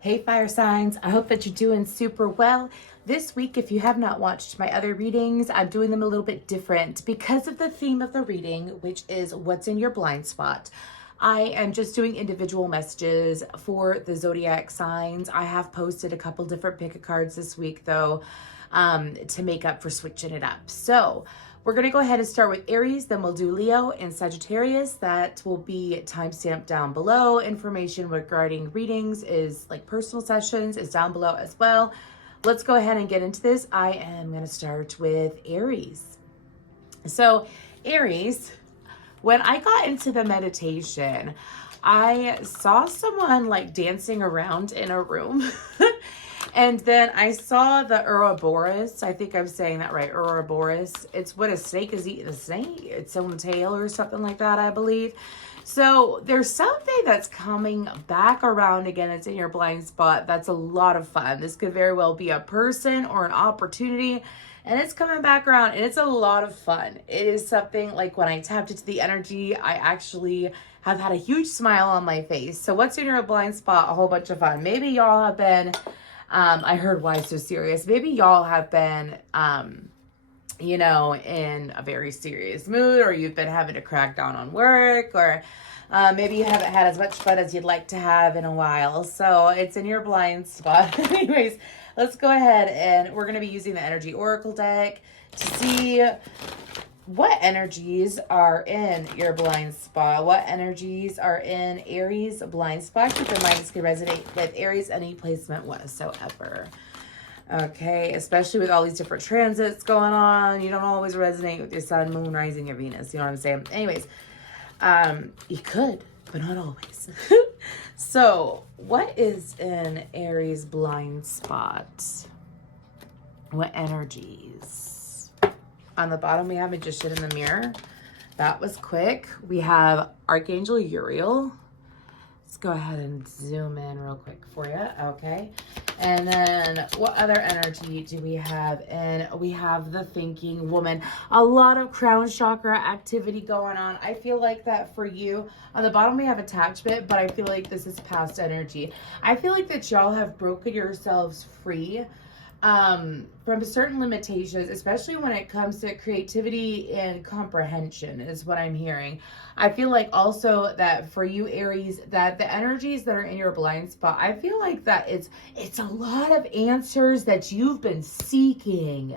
Hey fire signs, I hope that you're doing super well. This week, if you have not watched my other readings, I'm doing them a little bit different because of the theme of the reading, which is what's in your blind spot. I am just doing individual messages for the zodiac signs. I have posted a couple different pick a cards this week though, to make up for switching it up. So we're going to go ahead and start with Aries, then we'll do Leo and Sagittarius. That will be timestamped down below. Information regarding readings is like personal sessions is down below as well. Let's go ahead and get into this. I am going to start with Aries. So Aries, when I got into the meditation, I saw someone like dancing around in a room. And then I saw the Ouroboros. I think I'm saying that right. Ouroboros. It's what a snake is eating a snake. Its own tail or something like that, I believe. So there's something that's coming back around again. It's in your blind spot. That's a lot of fun. This could very well be a person or an opportunity. And it's coming back around and it's a lot of fun. It is something like when I tapped into the energy, I actually have had a huge smile on my face. So what's in your blind spot? A whole bunch of fun. Maybe y'all have been... I heard why so serious. Maybe y'all have been, in a very serious mood, or you've been having to crack down on work, or maybe you haven't had as much fun as you'd like to have in a while. So it's in your blind spot. Anyways, let's go ahead and we're going to be using the Energy Oracle deck to see what energies are in your blind spot. What energies are in Aries blind spot? Keep in mind this can resonate with Aries any placement whatsoever. Okay, especially with all these different transits going on. You don't always resonate with your sun, moon, rising, your Venus. You know what I'm saying? Anyways, you could, but not always. So, what is in Aries blind spot? What energies? On the bottom, we have Magician in the Mirror. That was quick. We have Archangel Uriel. Let's go ahead and zoom in real quick for you. Okay. And then what other energy do we have? And we have the Thinking Woman. A lot of crown chakra activity going on. I feel like that for you. On the bottom, we have Attachment, but I feel like this is past energy. I feel like that y'all have broken yourselves free from certain limitations, especially when it comes to creativity and comprehension is what I'm hearing. I feel like also that for you Aries, that the energies that are in your blind spot, I feel like that it's a lot of answers that you've been seeking.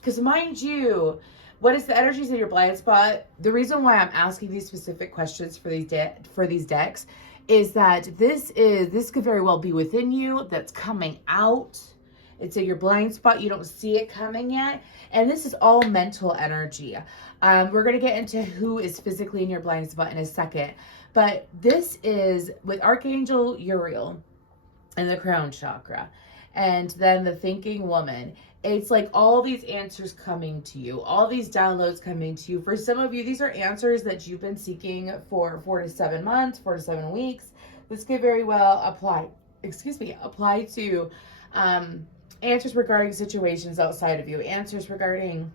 Because mind you, what is the energies in your blind spot? The reason why I'm asking these specific questions for these decks is that this could very well be within you that's coming out. It's in your blind spot. You don't see it coming yet. And this is all mental energy. We're going to get into who is physically in your blind spot in a second. But this is with Archangel Uriel and the crown chakra. And then the Thinking Woman. It's like all these answers coming to you. All these downloads coming to you. For some of you, these are answers that you've been seeking for 4 to 7 months, 4 to 7 weeks. This could very well apply to... answers regarding situations outside of you, answers regarding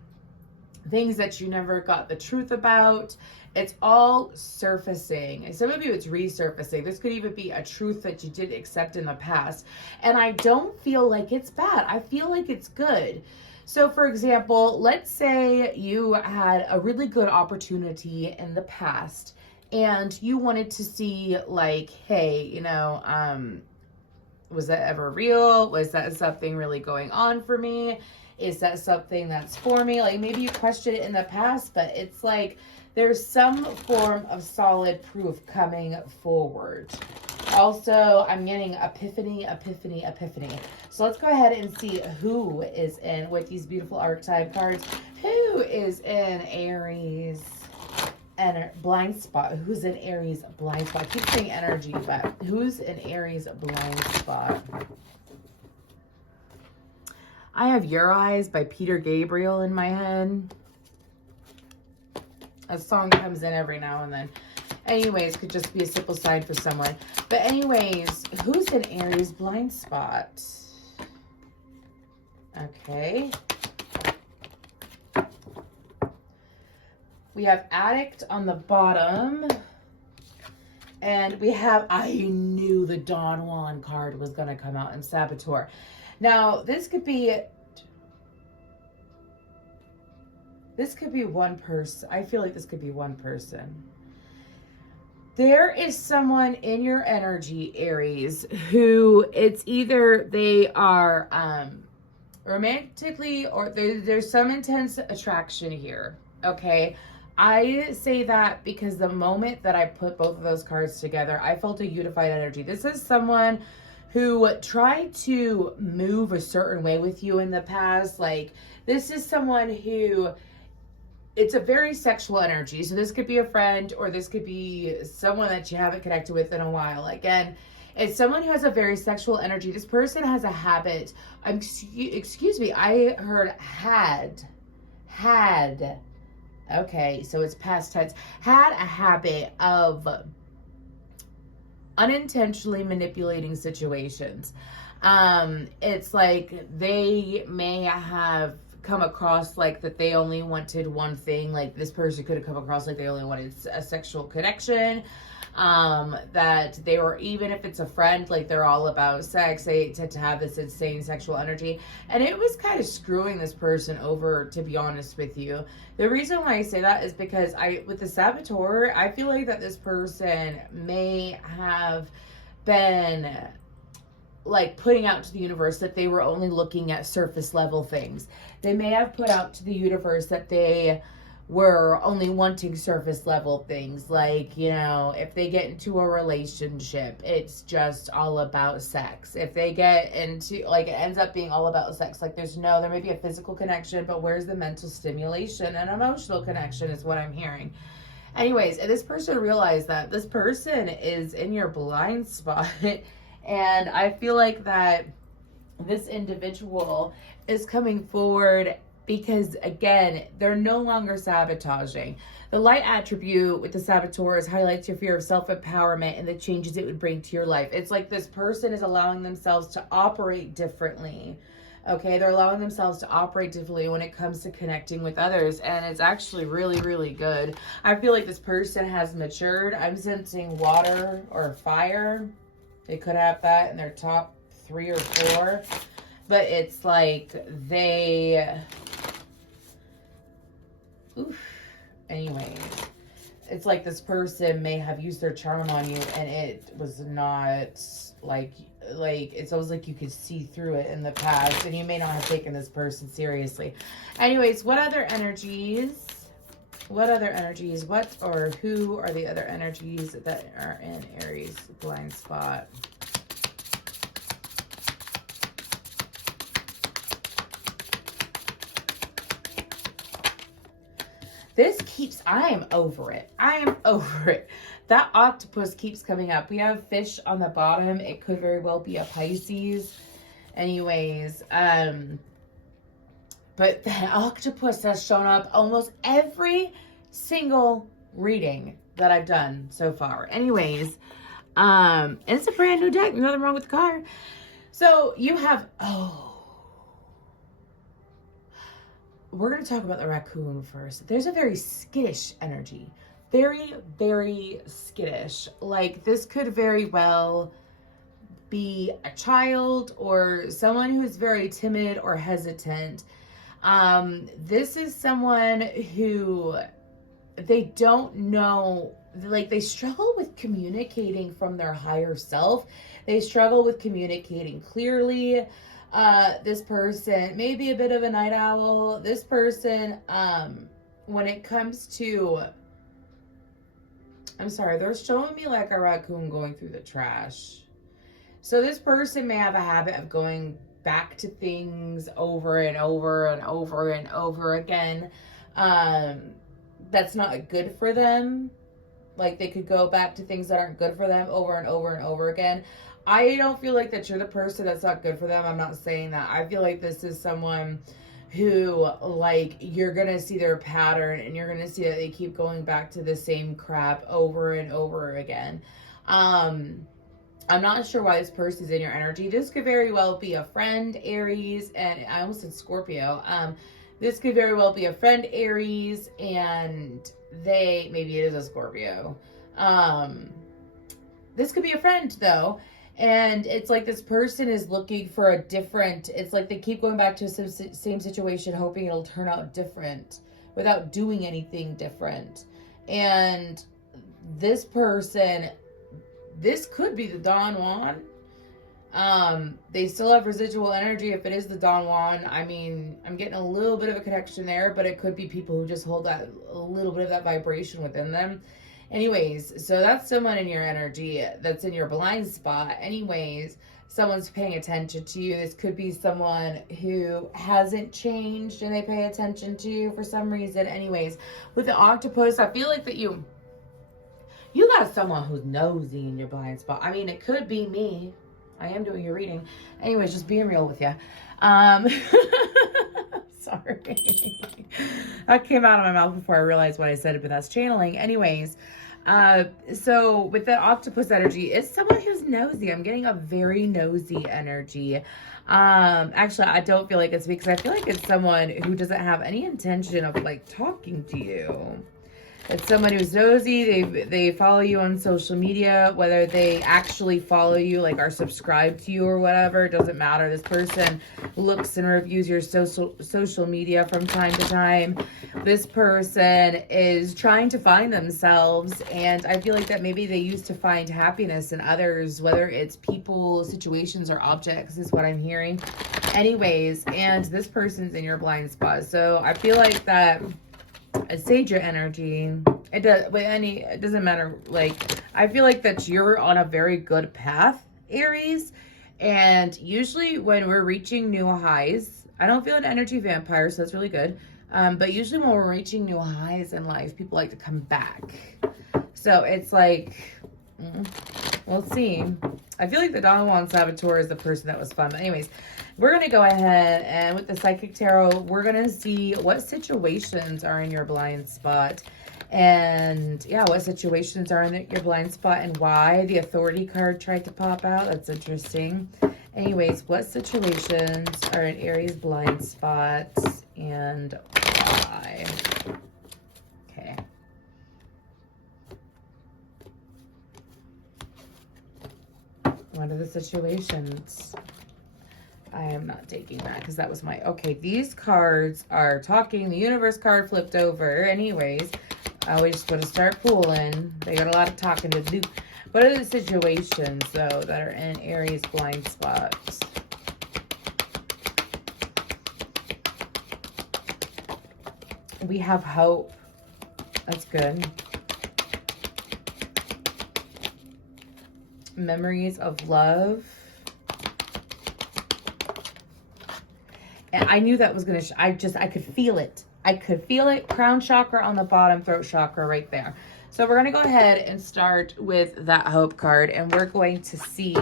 things that you never got the truth about. It's all surfacing. And some of you, it's resurfacing. This could even be a truth that you did accept in the past. And I don't feel like it's bad. I feel like it's good. So for example, let's say you had a really good opportunity in the past and you wanted to see like, hey, was that ever real? Was that something really going on for me? Is that something that's for me? Like maybe you questioned it in the past, but it's like there's some form of solid proof coming forward. Also, I'm getting epiphany. So let's go ahead and see who is in with these beautiful archetype cards. Who is in Aries and blind spot? Who's in Aries blind spot? I keep saying energy, but who's in Aries blind spot? I have Your Eyes by Peter Gabriel in my head. A song comes in every now and then. Anyways, could just be a simple sign for someone. But anyways, who's in Aries blind spot? Okay. We have Addict on the bottom. And we have, I knew the Don Juan card was going to come out in Saboteur. Now, this could be one person. I feel like this could be one person. There is someone in your energy, Aries, who it's either they are romantically or there's some intense attraction here, okay? I say that because the moment that I put both of those cards together, I felt a unified energy. This is someone who tried to move a certain way with you in the past. Like, this is someone who, it's a very sexual energy. So this could be a friend or this could be someone that you haven't connected with in a while. Again, it's someone who has a very sexual energy. This person has a habit. Excuse me, I heard had. Okay, so it's past tense. Had a habit of unintentionally manipulating situations. It's like they may have come across like that they only wanted one thing. Like this person could have come across like they only wanted a sexual connection. That they were, even if it's a friend, like they're all about sex, they tend to have this insane sexual energy, and it was kind of screwing this person over, to be honest with you. The reason why I say that is because with the Saboteur, I feel like that this person may have been like putting out to the universe that they were only looking at surface level things. They may have put out to the universe that they were only wanting surface level things. Like, you know, if they get into a relationship, it's just all about sex. If they get into, like, it ends up being all about sex. Like, there may be a physical connection, but where's the mental stimulation and emotional connection is what I'm hearing. Anyways, and this person realized that this person is in your blind spot. And I feel like that this individual is coming forward because, again, they're no longer sabotaging. The light attribute with the Saboteurs highlights your fear of self-empowerment and the changes it would bring to your life. It's like this person is allowing themselves to operate differently. Okay, they're allowing themselves to operate differently when it comes to connecting with others. And it's actually really, really good. I feel like this person has matured. I'm sensing water or fire. They could have that in their top 3 or 4. But it's like they... Oof. Anyways, it's like this person may have used their charm on you and it was not like it's almost like you could see through it in the past and you may not have taken this person seriously. Anyways, what other energies? What or who are the other energies that are in Aries blind spot? I am over it. That octopus keeps coming up. We have fish on the bottom. It could very well be a Pisces. Anyways, but the octopus has shown up almost every single reading that I've done so far. Anyways, and it's a brand new deck. There's nothing wrong with the card. So you have, we're going to talk about the raccoon first. There's a very skittish energy. Very, very skittish. Like, this could very well be a child or someone who's very timid or hesitant. This is someone who they don't know, like they struggle with communicating from their higher self. They struggle with communicating clearly. This person may be a bit of a night owl. This person, when it comes to, I'm sorry, they're showing me like a raccoon going through the trash. So this person may have a habit of going back to things over and over and over and over again. That's not good for them. Like, they could go back to things that aren't good for them over and over and over again. I don't feel like that you're the person that's not good for them. I'm not saying that. I feel like this is someone who, like, you're going to see their pattern and you're going to see that they keep going back to the same crap over and over again. I'm not sure why this person's in your energy. This could very well be a friend, Aries, and I almost said Scorpio. This could very well be a friend, Aries, and maybe it is a Scorpio. this could be a friend though. And it's like this person is looking for a different, it's like they keep going back to the same situation, hoping it'll turn out different without doing anything different. And this person, this could be the Don Juan. They still have residual energy if it is the Don Juan. I mean, I'm getting a little bit of a connection there, but it could be people who just hold that, a little bit of that vibration within them. Anyways, so that's someone in your energy that's in your blind spot. Anyways, someone's paying attention to you. This could be someone who hasn't changed and they pay attention to you for some reason. Anyways, with the octopus, I feel like that you got someone who's nosy in your blind spot. I mean, it could be me. I am doing your reading. Anyways, just being real with you. Sorry. That came out of my mouth before I realized what I said, but that's channeling. Anyways, so with the octopus energy, it's someone who's nosy. I'm getting a very nosy energy. Actually, I don't feel like it's because I feel like it's someone who doesn't have any intention of like talking to you. It's someone who's nosy. They follow you on social media, whether they actually follow you, like are subscribed to you or whatever, it doesn't matter. This person looks and reviews your social media from time to time. This person is trying to find themselves, and I feel like that maybe they used to find happiness in others, whether it's people, situations, or objects, is what I'm hearing. Anyways, and this person's in your blind spot. So I feel like that a sage energy, it doesn't matter. Like, I feel like that you're on a very good path, Aries. And usually when we're reaching new highs, I don't feel an energy vampire, so that's really good. But usually when we're reaching new highs in life, people like to come back. So it's like, we'll see. I feel like the Don Juan Saboteur is the person that was fun. But anyways, we're going to go ahead and with the Psychic Tarot, we're going to see what situations are in your blind spot. And yeah, what situations are in your blind spot and why. The Authority card tried to pop out. That's interesting. Anyways, what situations are in Aries blind spots and why? Okay. What are the situations? I am not taking that because that was my... Okay, these cards are talking. The Universe card flipped over. Anyways, we just want to start pulling. They got a lot of talking to do. What are the situations, though, that are in Aries blind spots? We have hope. That's good. Memories of love. And I knew that was going to, I could feel it. I could feel it. Crown chakra on the bottom, throat chakra right there. So we're going to go ahead and start with that hope card. And we're going to see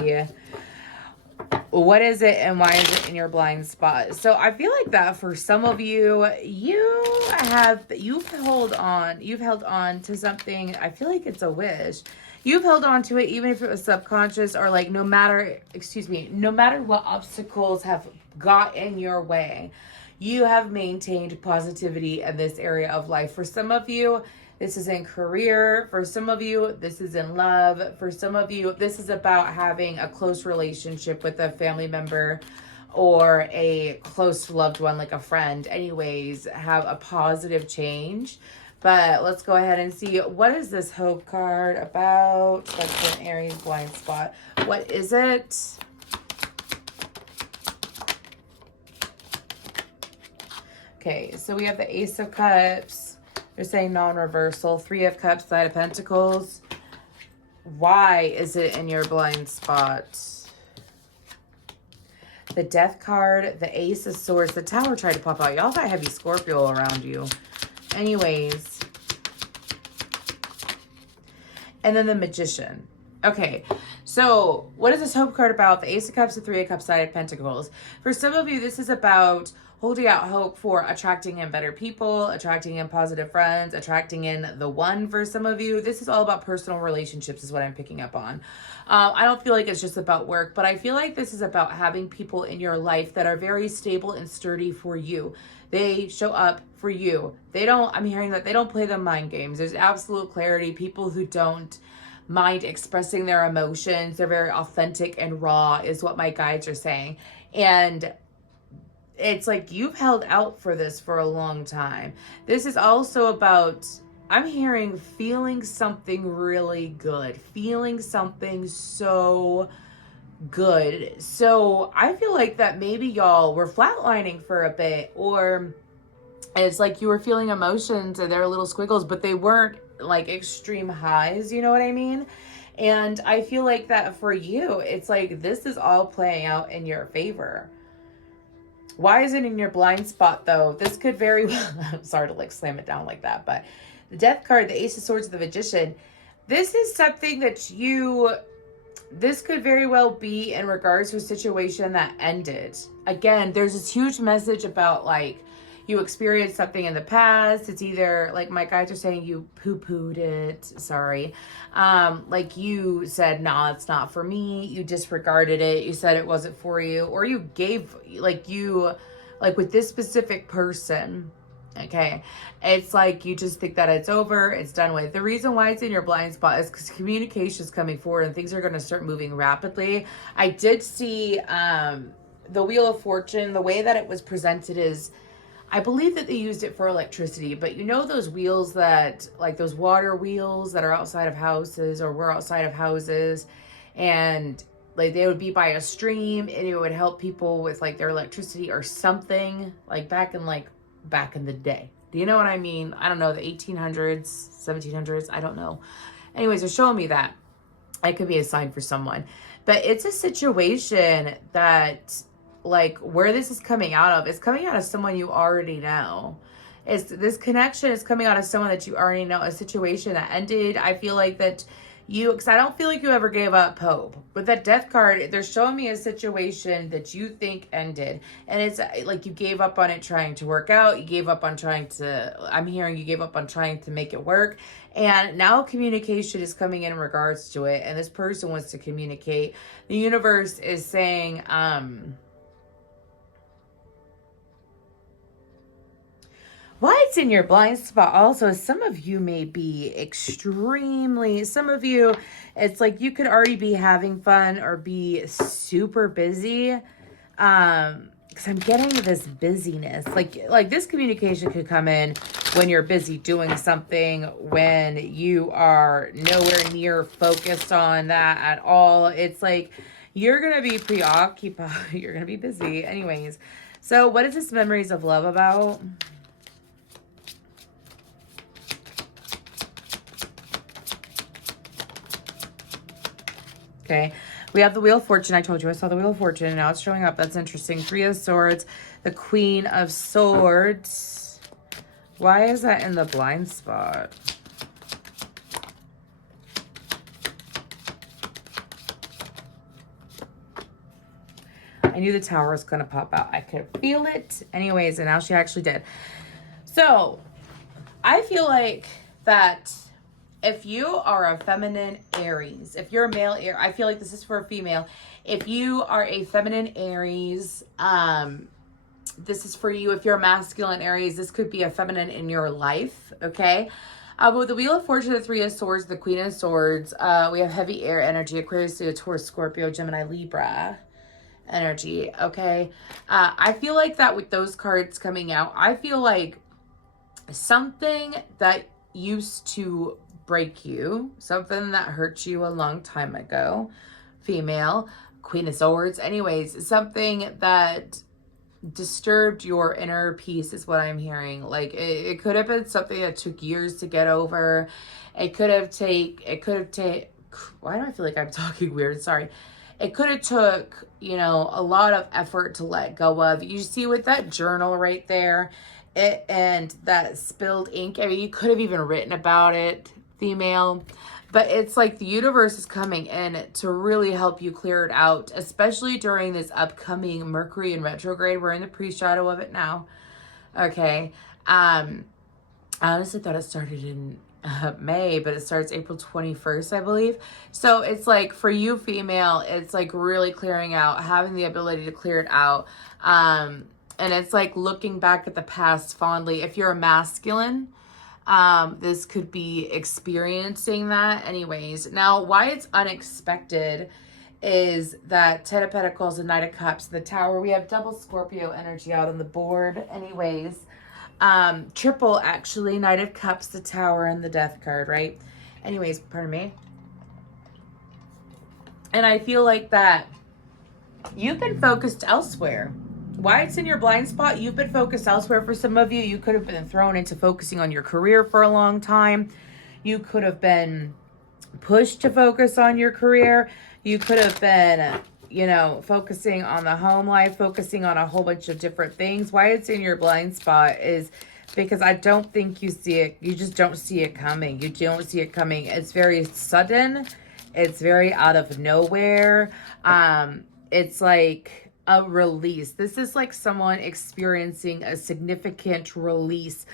what is it and why is it in your blind spot. So I feel like that for some of you, you've held on to something. I feel like it's a wish. You've held on to it, even if it was subconscious or like no matter what obstacles have got in your way, you have maintained positivity in this area of life. For some of you, this is in career. For some of you, this is in love. For some of you, this is about having a close relationship with a family member or a close loved one, like a friend. Anyways, have a positive change. But let's go ahead and see, what is this hope card about? That's an Aries blind spot. What is it? Okay, so we have the Ace of Cups. They're saying non-reversal. 3 of Cups, Knight of Pentacles. Why is it in your blind spot? The Death card, the Ace of Swords, the Tower tried to pop out. Y'all got heavy Scorpio around you. Anyways. And then the Magician. Okay, so what is this hope card about? The Ace of Cups, the 3 of Cups, Knight of Pentacles. For some of you, this is about holding out hope for attracting in better people, attracting in positive friends, attracting in the one. For some of you, this is all about personal relationships is what I'm picking up on. I don't feel like it's just about work, but I feel like this is about having people in your life that are very stable and sturdy for you. They show up for you. I'm hearing that they don't play the mind games. There's absolute clarity. People who don't mind expressing their emotions. They're very authentic and raw is what my guides are saying. And it's like you've held out for this for a long time. This is also about, I'm hearing, feeling something really good, feeling something so good. So I feel like that maybe y'all were flatlining for a bit, or it's like you were feeling emotions and they're little squiggles, but they weren't like extreme highs, you know what I mean? And I feel like that for you, it's like this is all playing out in your favor. Why is it in your blind spot though? This could very well, I'm sorry to like slam it down like that, but the Death card, the Ace of Swords, the Magician, this is something that this could very well be in regards to a situation that ended. Again, there's this huge message about like you experienced something in the past. It's either like my guides are saying you poo-pooed it. Sorry. Like you said, nah, it's not for me. You disregarded it. You said it wasn't for you. Or you gave like with this specific person. Okay. It's like you just think that it's over. It's done with. The reason why it's in your blind spot is because communication is coming forward and things are going to start moving rapidly. I did see the Wheel of Fortune. The way that it was presented is, I believe that they used it for electricity, but you know those wheels that, like those water wheels that are outside of houses or were outside of houses, and like they would be by a stream and it would help people with like their electricity or something, like back in the day. Do you know what I mean? I don't know, the 1800s, 1700s, I don't know. Anyways, they're showing me that. It could be a sign for someone. But it's a situation that, like, where this is coming out of, it's coming out of someone you already know. This connection is coming out of someone that you already know, a situation that ended. I feel like that because I don't feel like you ever gave up hope. With that Death card, they're showing me a situation that you think ended. And it's like you gave up on it trying to work out. You gave up on I'm hearing you gave up on trying to make it work. And now communication is coming in regards to it. And this person wants to communicate. The universe is saying, why it's in your blind spot also, some of you may be some of you, it's like you could already be having fun or be super busy. Because I'm getting this busyness. Like this communication could come in when you're busy doing something, when you are nowhere near focused on that at all. It's like you're going to be preoccupied. You're going to be busy. Anyways, so what is this Memories of Love about? Okay, we have the Wheel of Fortune. I told you I saw the Wheel of Fortune, and now it's showing up. That's interesting. Three of Swords, the Queen of Swords. Why is that in the blind spot? I knew the Tower was going to pop out. I could feel it. Anyways, and now she actually did. So, I feel like that if you are a feminine Aries, if you're a male Aries, I feel like this is for a female. If you are a feminine Aries, this is for you. If you're a masculine Aries, this could be a feminine in your life, okay? With the Wheel of Fortune, the Three of Swords, the Queen of Swords, we have heavy air energy, Aquarius, Taurus, Scorpio, Gemini, Libra energy, okay? I feel like that with those cards coming out, I feel like something that used to break you, something that hurt you a long time ago, female, Queen of Swords, anyways, something that disturbed your inner peace is what I'm hearing. Like it could have been something that took years to get over. It could have why do I feel like I'm talking weird? Sorry. It could have took, a lot of effort to let go of. You see with that journal right there, and that spilled ink. I mean, you could have even written about it, female, but it's like the universe is coming in to really help you clear it out, especially during this upcoming Mercury in retrograde. We're in the pre-shadow of it now. Okay. I honestly thought it started in May, but it starts April 21st, I believe. So it's like for you, female, it's like really clearing out, having the ability to clear it out. And it's like looking back at the past fondly. If you're a masculine, This could be experiencing that anyways. Now, why it's unexpected is that 10 of Pentacles and Knight of Cups, the Tower. We have double Scorpio energy out on the board anyways. Triple, actually, Knight of Cups, the Tower, and the Death card, right? Anyways, pardon me. And I feel like that you've been focused elsewhere. Why it's in your blind spot, you've been focused elsewhere. For some of you, you could have been thrown into focusing on your career for a long time. You could have been pushed to focus on your career. You could have been, you know, focusing on the home life, focusing on a whole bunch of different things. Why it's in your blind spot is because I don't think you see it. You just don't see it coming. You don't see it coming. It's very sudden. It's very out of nowhere. It's like a release. This is like someone experiencing a significant release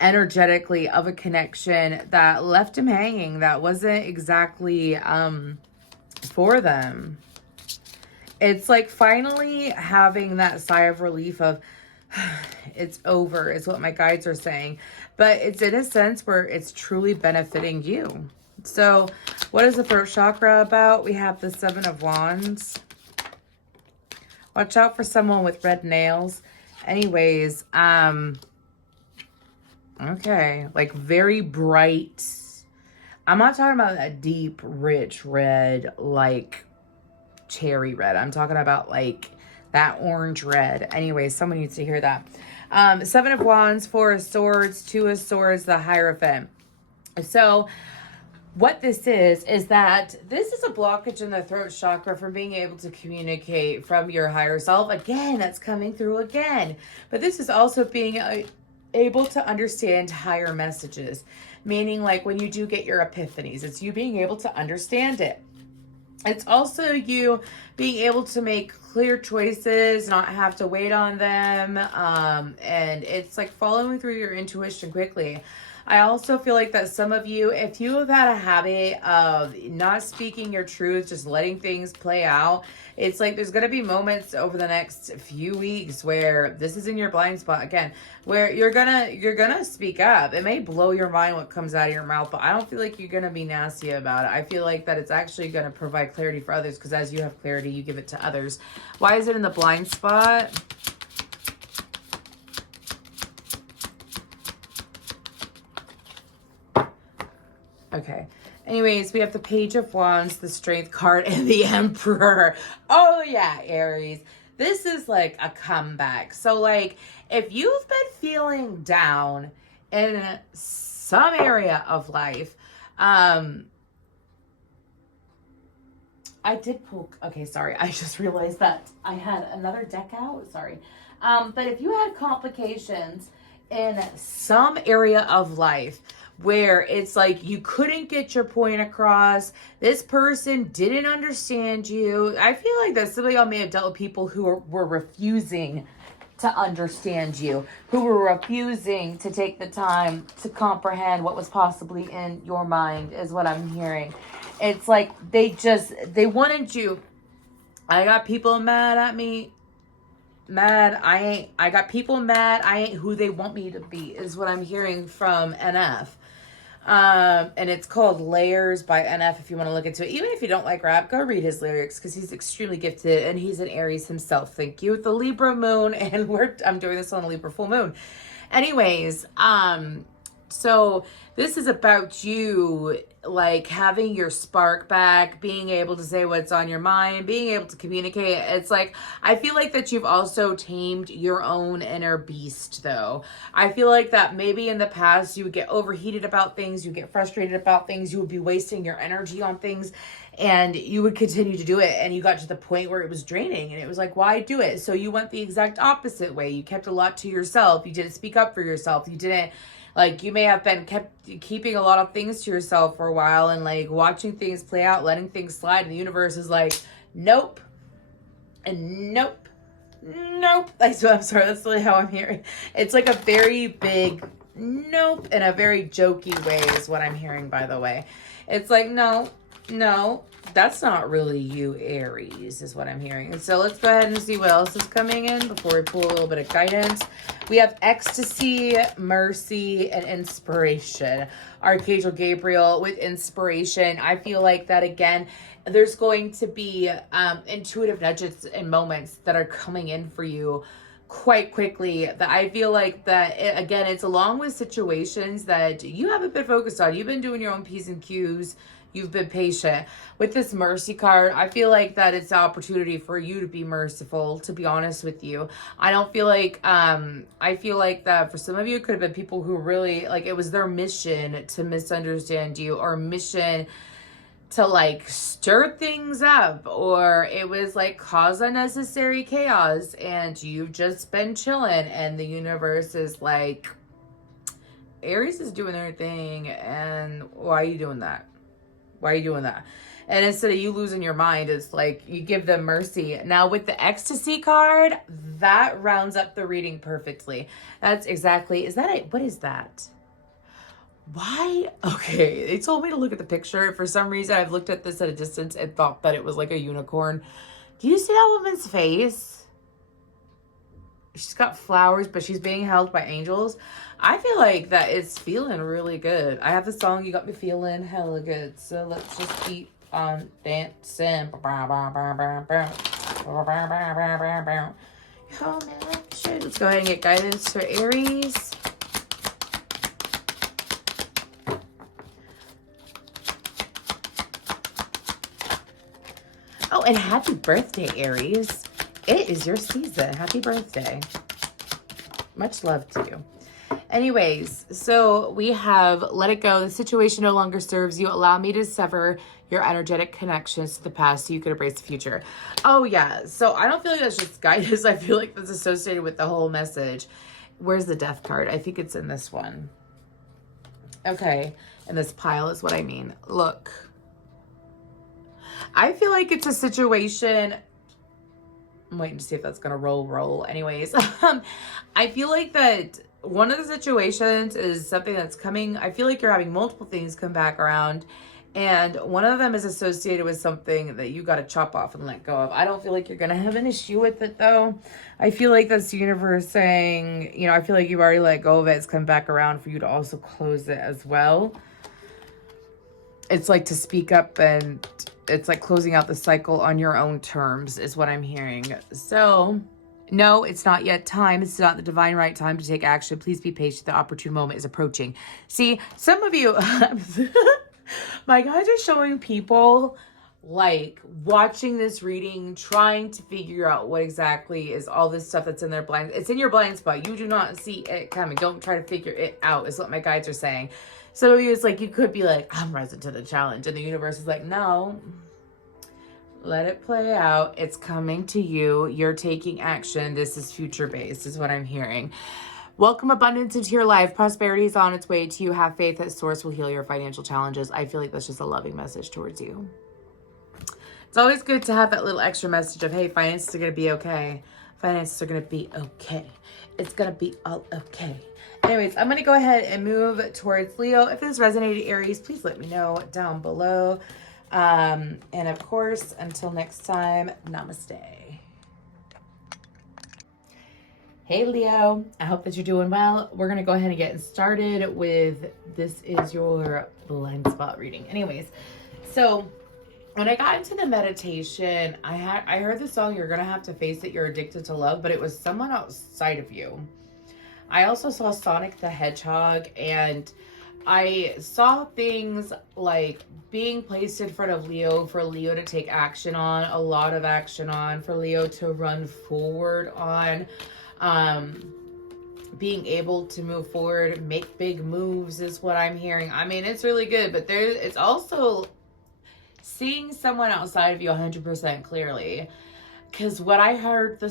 energetically of a connection that left him hanging, that wasn't exactly for them. It's like finally having that sigh of relief of it's over is what my guides are saying. But it's in a sense where it's truly benefiting you. So what is the throat chakra about? We have the 7 of Wands. Watch out for someone with red nails. Anyways, okay, like very bright. I'm not talking about a deep, rich red, like cherry red. I'm talking about like that orange red. Anyway, someone needs to hear that. 7 of Wands, 4 of Swords, 2 of Swords, the Hierophant. So what this is that this is a blockage in the throat chakra from being able to communicate from your higher self. Again, that's coming through again. But this is also being able to understand higher messages. Meaning like when you do get your epiphanies, it's you being able to understand it. It's also you being able to make clear choices, not have to wait on them. And it's like following through your intuition quickly. I also feel like that some of you, if you have had a habit of not speaking your truth, just letting things play out, it's like there's going to be moments over the next few weeks where this is in your blind spot again, where you're gonna speak up. It may blow your mind what comes out of your mouth, but I don't feel like you're going to be nasty about it. I feel like that it's actually going to provide clarity for others, because as you have clarity, you give it to others. Why is it in the blind spot? Okay. Anyways, we have the Page of Wands, the Strength card, and the Emperor. Oh, yeah, Aries. This is like a comeback. So, like, if you've been feeling down in some area of life, I did pull... Okay, sorry. I just realized that I had another deck out. Sorry. But if you had complications in some area of life where it's like you couldn't get your point across, this person didn't understand you. I feel like that some of y'all may have dealt with people who were refusing to understand you, who were refusing to take the time to comprehend what was possibly in your mind, is what I'm hearing. It's like they wanted you. I got people mad at me. I got people mad. I ain't who they want me to be, is what I'm hearing from NF. And it's called Layers by NF if you want to look into it. Even if you don't like rap, go read his lyrics, because he's extremely gifted and he's an Aries himself. Thank you. With the Libra moon, and I'm doing this on a Libra full moon. Anyways, so this is about you, like, having your spark back, being able to say what's on your mind, being able to communicate. It's like, I feel like that you've also tamed your own inner beast, though. I feel like that maybe in the past you would get overheated about things, you get frustrated about things, you would be wasting your energy on things, and you would continue to do it, and you got to the point where it was draining, and it was like, why do it? So you went the exact opposite way. You kept a lot to yourself. You didn't speak up for yourself. You didn't... Like, you may have been keeping a lot of things to yourself for a while and, like, watching things play out, letting things slide. And the universe is like, nope. And nope. Nope. I'm sorry. That's really how I'm hearing. It's like a very big nope in a very jokey way is what I'm hearing, by the way. It's like, no, No, that's not really you, Aries, is what I'm hearing. So let's go ahead and see what else is coming in before we pull a little bit of guidance. We have ecstasy, mercy, and inspiration. Archangel Gabriel with inspiration. I feel like that again, there's going to be intuitive nudges and moments that are coming in for you quite quickly, that I feel like that again, it's along with situations that you haven't been focused on. You've been doing your own P's and Q's. You've been patient. With this mercy card, I feel like that it's an opportunity for you to be merciful, to be honest with you. I don't feel like, I feel like that for some of you, it could have been people who really, like, it was their mission to misunderstand you, or mission to like stir things up, or it was like cause unnecessary chaos, and you've just been chilling, and the universe is like, Aries is doing their thing, and why are you doing that? Why are you doing that? And instead of you losing your mind, it's like you give them mercy. Now with the ecstasy card, that rounds up the reading perfectly. That's exactly, is that it? What is that? Why? Okay, they told me to look at the picture. For some reason, I've looked at this at a distance and thought that it was like a unicorn. Do you see that woman's face? She's got flowers, but she's being held by angels. I feel like that it's feeling really good. I have the song, You Got Me Feeling Hella Good. So let's just keep on dancing. Let's go ahead and get guidance for Aries. Oh, and happy birthday, Aries. It is your season. Happy birthday. Much love to you. Anyways, so we have let it go. The situation no longer serves you. Allow me to sever your energetic connections to the past so you can embrace the future. Oh, yeah. So I don't feel like that's just guidance. I feel like that's associated with the whole message. Where's the death card? I think it's in this one. Okay. And this pile is what I mean. Look. I feel like it's a situation. I'm waiting to see if that's going to roll. Anyways, I feel like that one of the situations is something that's coming. I feel like you're having multiple things come back around, and one of them is associated with something that you got to chop off and let go of. I don't feel like you're going to have an issue with it, though. I feel like that's the universe saying, you know, I feel like you've already let go of it. It's come back around for you to also close it as well. It's like to speak up, and it's like closing out the cycle on your own terms is what I'm hearing. So no, it's not yet time. It's not the divine right time to take action. Please be patient. The opportune moment is approaching. See, some of you, my guys are showing people like watching this reading, trying to figure out what exactly is all this stuff that's in their blind. It's in your blind spot. You do not see it coming. Don't try to figure it out is what my guides are saying. Some of you, it's like, you could be like, I'm rising to the challenge. And the universe is like, no, let it play out. It's coming to you. You're taking action. This is future based is what I'm hearing. Welcome abundance into your life. Prosperity is on its way to you. Have faith that source will heal your financial challenges. I feel like that's just a loving message towards you. It's always good to have that little extra message of, hey, finances are going to be okay. Finances are going to be okay. It's going to be all okay. Anyways, I'm going to go ahead and move towards Leo. If this resonated, Aries, please let me know down below. And of course, until next time, namaste. Hey, Leo. I hope that you're doing well. We're going to go ahead and get started with, this is your blind spot reading. Anyways, so when I got into the meditation, I heard the song, You're Gonna Have to Face It, You're Addicted to Love, but it was someone outside of you. I also saw Sonic the Hedgehog, and I saw things like being placed in front of Leo for Leo to take action on, a lot of action on, for Leo to run forward on, being able to move forward, make big moves is what I'm hearing. I mean, it's really good, but it's also seeing someone outside of you 100% clearly. Because when I heard the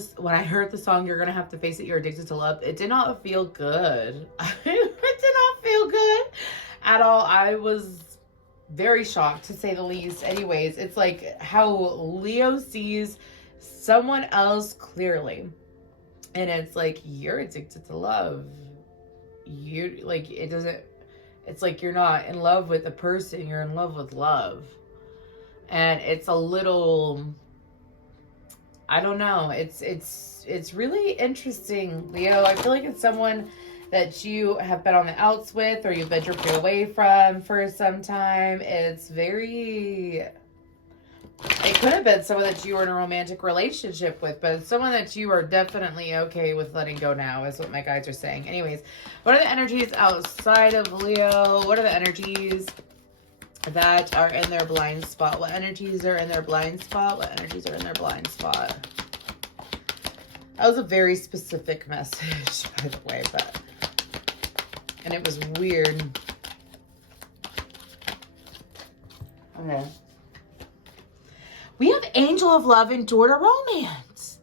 song, You're Gonna Have to Face It, You're Addicted to Love, it did not feel good. It did not feel good at all. I was very shocked, to say the least. Anyways, it's like how Leo sees someone else clearly. And it's like, you're addicted to love. You, like, it's like you're not in love with the person, you're in love with love. And it's a little, I don't know. It's really interesting, Leo. I feel like it's someone that you have been on the outs with, or you've been drifting away from for some time. It's very, it could have been someone that you were in a romantic relationship with, but it's someone that you are definitely okay with letting go now, is what my guides are saying. Anyways, what are the energies outside of Leo? What are the energies that are in their blind spot? What energies are in their blind spot? What energies are in their blind spot? That was a very specific message, by the way, and it was weird. Okay. We have Angel of Love and Door to Romance.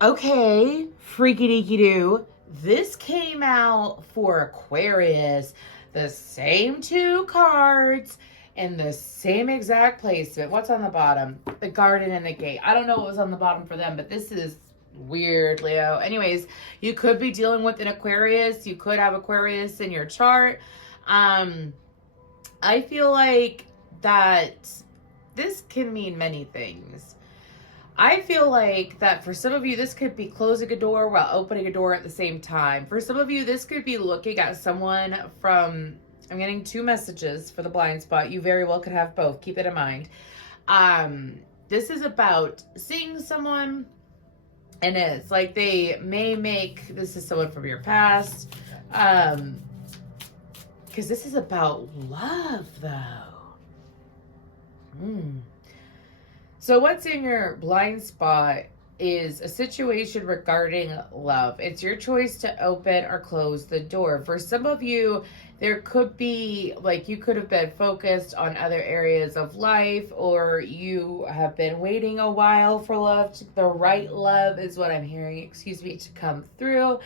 Okay, freaky deaky doo. This came out for Aquarius. The same two cards in the same exact placement. What's on the bottom? The garden and the gate. I don't know what was on the bottom for them, but this is weird, Leo. Anyways, you could be dealing with an Aquarius. You could have Aquarius in your chart. I feel like that this can mean many things. I feel like that for some of you, this could be closing a door while opening a door at the same time. For some of you, this could be looking at someone from, I'm getting two messages for the blind spot. You very well could have both. Keep it in mind. This is about seeing someone, and it's like they may make, this is someone from your past, because this is about love, though. So what's in your blind spot is a situation regarding love. It's your choice to open or close the door. For some of you, there could be, like, you could have been focused on other areas of life, or you have been waiting a while for love. The right love is what I'm hearing, to come through.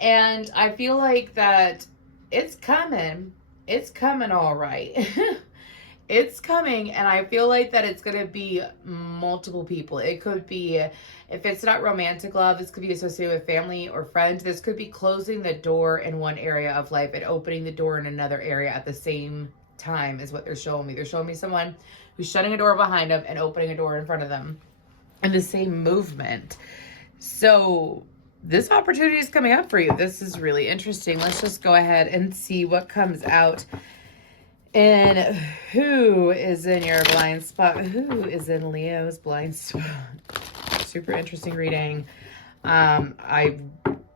And I feel like that it's coming. It's coming all right. It's coming, and I feel like that it's going to be multiple people. It could be, if it's not romantic love, this could be associated with family or friends. This could be closing the door in one area of life and opening the door in another area at the same time is what they're showing me. They're showing me someone who's shutting a door behind them and opening a door in front of them in the same movement. So this opportunity is coming up for you. This is really interesting. Let's just go ahead and see what comes out. And who is in your blind spot? Who is in Leo's blind spot? Super interesting reading. If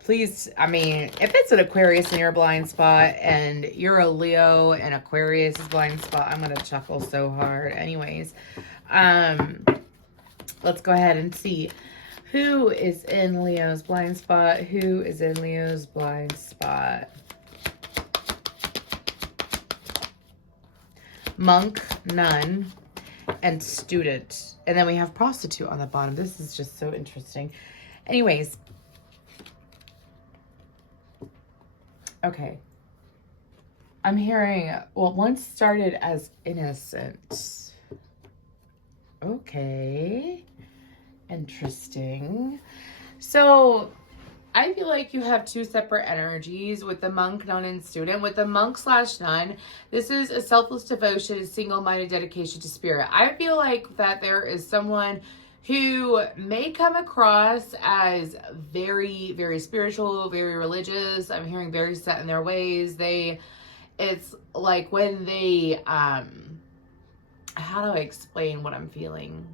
it's an Aquarius in your blind spot and you're a Leo and Aquarius is blind spot, I'm going to chuckle so hard. Anyways, let's go ahead and see who is in Leo's blind spot. Who is in Leo's blind spot? Monk, nun, and student. And then we have prostitute on the bottom. This is just so interesting. Anyways. Okay. I'm hearing, well, one started as innocent. Okay. Interesting. So I feel like you have two separate energies with the monk, nun, and student. With the monk/nun, this is a selfless devotion, single-minded dedication to spirit. I feel like that there is someone who may come across as very, very spiritual, very religious. I'm hearing very set in their ways. It's like when they, how do I explain what I'm feeling?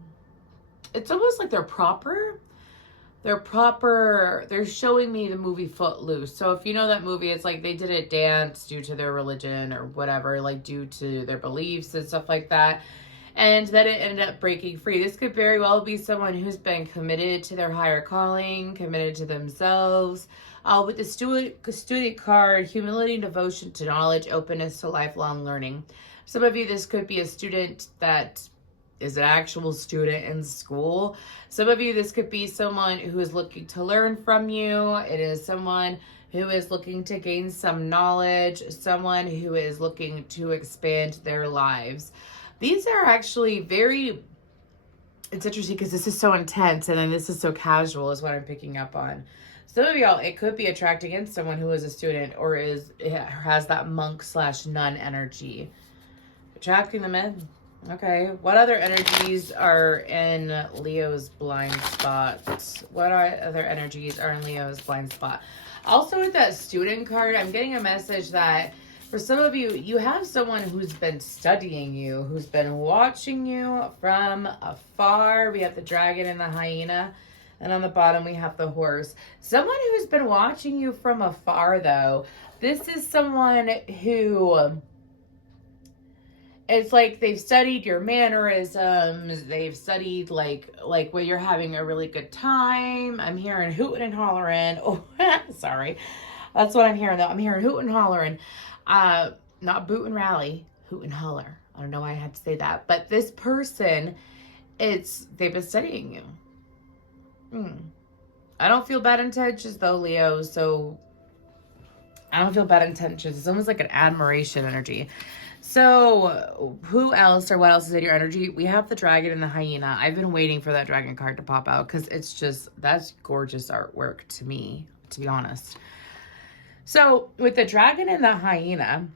It's almost like they're proper. They're showing me the movie Footloose. So if you know that movie, it's like they didn't dance due to their religion or whatever, like due to their beliefs and stuff like that. And then it ended up breaking free. This could very well be someone who's been committed to their higher calling, committed to themselves. With the student card, humility and devotion to knowledge, openness to lifelong learning. Some of you, this could be a student that is an actual student in school. Some of you, this could be someone who is looking to learn from you. It is someone who is looking to gain some knowledge, someone who is looking to expand their lives. These are actually very, it's interesting because this is so intense and then this is so casual is what I'm picking up on. Some of y'all, it could be attracting in someone who is a student or has that monk/nun energy. Attracting them in. Okay, what other energies are in Leo's blind spot? What other energies are in Leo's blind spot? Also with that student card, I'm getting a message that for some of you, you have someone who's been studying you, who's been watching you from afar. We have the dragon and the hyena. And on the bottom, we have the horse. Someone who's been watching you from afar, though. This is someone who... It's like they've studied your mannerisms. They've studied like when you're having a really good time. I'm hearing hooting and hollering. Oh, sorry. That's what I'm hearing, though. I'm hearing hooting and hollering. Not boot and rally, hoot and holler. I don't know why I had to say that. But this person, they've been studying you. I don't feel bad intentions, though, Leo. So I don't feel bad intentions. It's almost like an admiration energy. So, who else or what else is in your energy? We have the dragon and the hyena. I've been waiting for that dragon card to pop out because it's just, that's gorgeous artwork to me, to be honest. So, with the dragon and the hyena,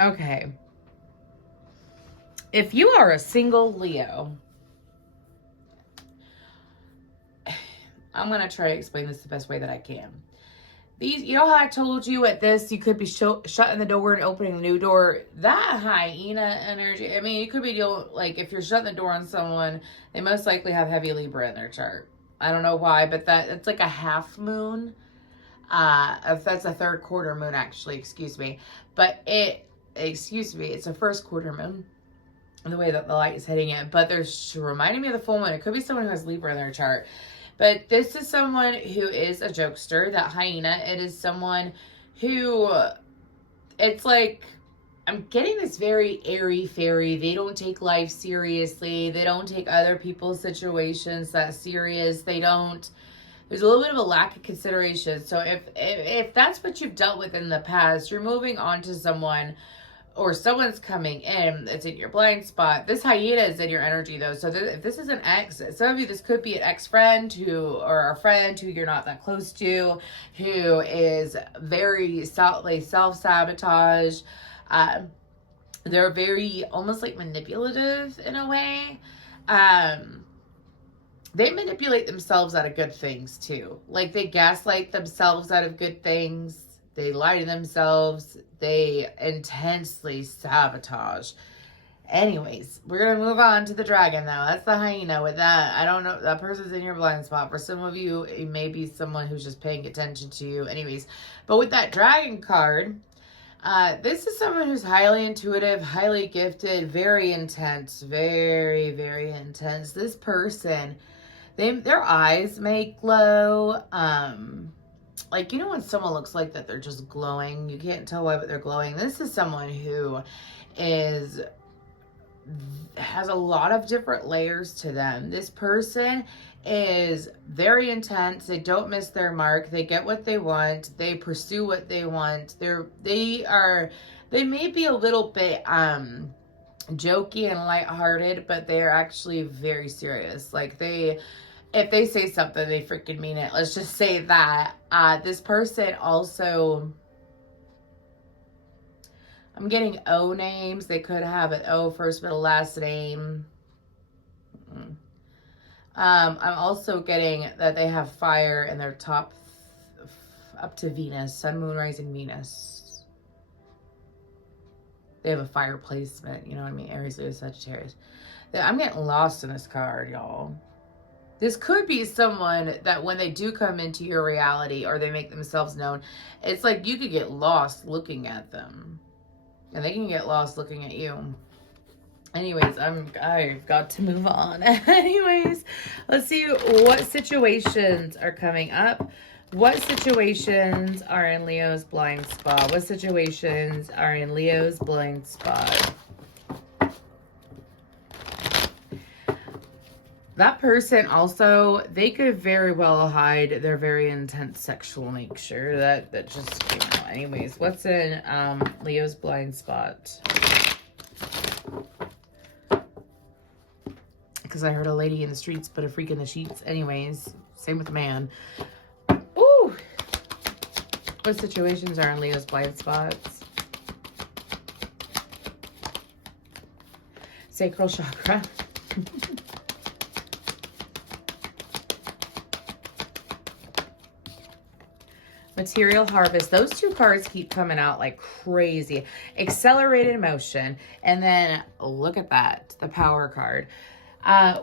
okay. If you are a single Leo, I'm going to try to explain this the best way that I can. You know how I told you at this, you could be shutting the door and opening the new door? That hyena energy, I mean, you could be doing, like, if you're shutting the door on someone, they most likely have heavy Libra in their chart. I don't know why, but it's like a half moon. If that's a third quarter moon, actually, excuse me. But it's a first quarter moon. The way that the light is hitting it. But there's reminding me of the full moon. It could be someone who has Libra in their chart. But this is someone who is a jokester, that hyena. It is someone who, it's like, I'm getting this very airy-fairy. They don't take life seriously. They don't take other people's situations that serious. There's a little bit of a lack of consideration. So if that's what you've dealt with in the past, you're moving on to someone, or someone's coming in, it's in your blind spot. This hyena is in your energy, though. So if this is an ex, some of you, this could be an ex-friend or a friend who you're not that close to, who is very self-sabotage. They're very almost like manipulative in a way. They manipulate themselves out of good things, too. Like, they gaslight themselves out of good things. They lie to themselves. They intensely sabotage. Anyways, we're going to move on to the dragon now. That's the hyena with that. I don't know. That person's in your blind spot. For some of you, it may be someone who's just paying attention to you. Anyways, but with that dragon card, this is someone who's highly intuitive, highly gifted, very intense, very, very intense. This person, their eyes may glow. Like, you know when someone looks like that they're just glowing? You can't tell why, but they're glowing. This is someone who has a lot of different layers to them. This person is very intense. They don't miss their mark. They get what they want. They pursue what they want. They may be a little bit jokey and lighthearted, but they are actually very serious. Like, if they say something, they freaking mean it. Let's just say that. This person also, I'm getting O names. They could have an O first, middle, last name. I'm also getting that they have fire in their top up to Venus, Sun, Moon, Rising, Venus. They have a fire placement. You know what I mean? Aries, Leo, Sagittarius. I'm getting lost in this card, y'all. This could be someone that when they do come into your reality or they make themselves known, it's like you could get lost looking at them. And they can get lost looking at you. Anyways, I've got to move on. Anyways, let's see what situations are coming up. What situations are in Leo's blind spot? What situations are in Leo's blind spot? That person also, they could very well hide their very intense sexual nature. That just came out. Anyways, what's in Leo's blind spot? Because I heard a lady in the streets put a freak in the sheets. Anyways, same with the man. Ooh! What situations are in Leo's blind spots? Sacral chakra. Material harvest. Those two cards keep coming out like crazy. Accelerated motion. And then look at that, the power card.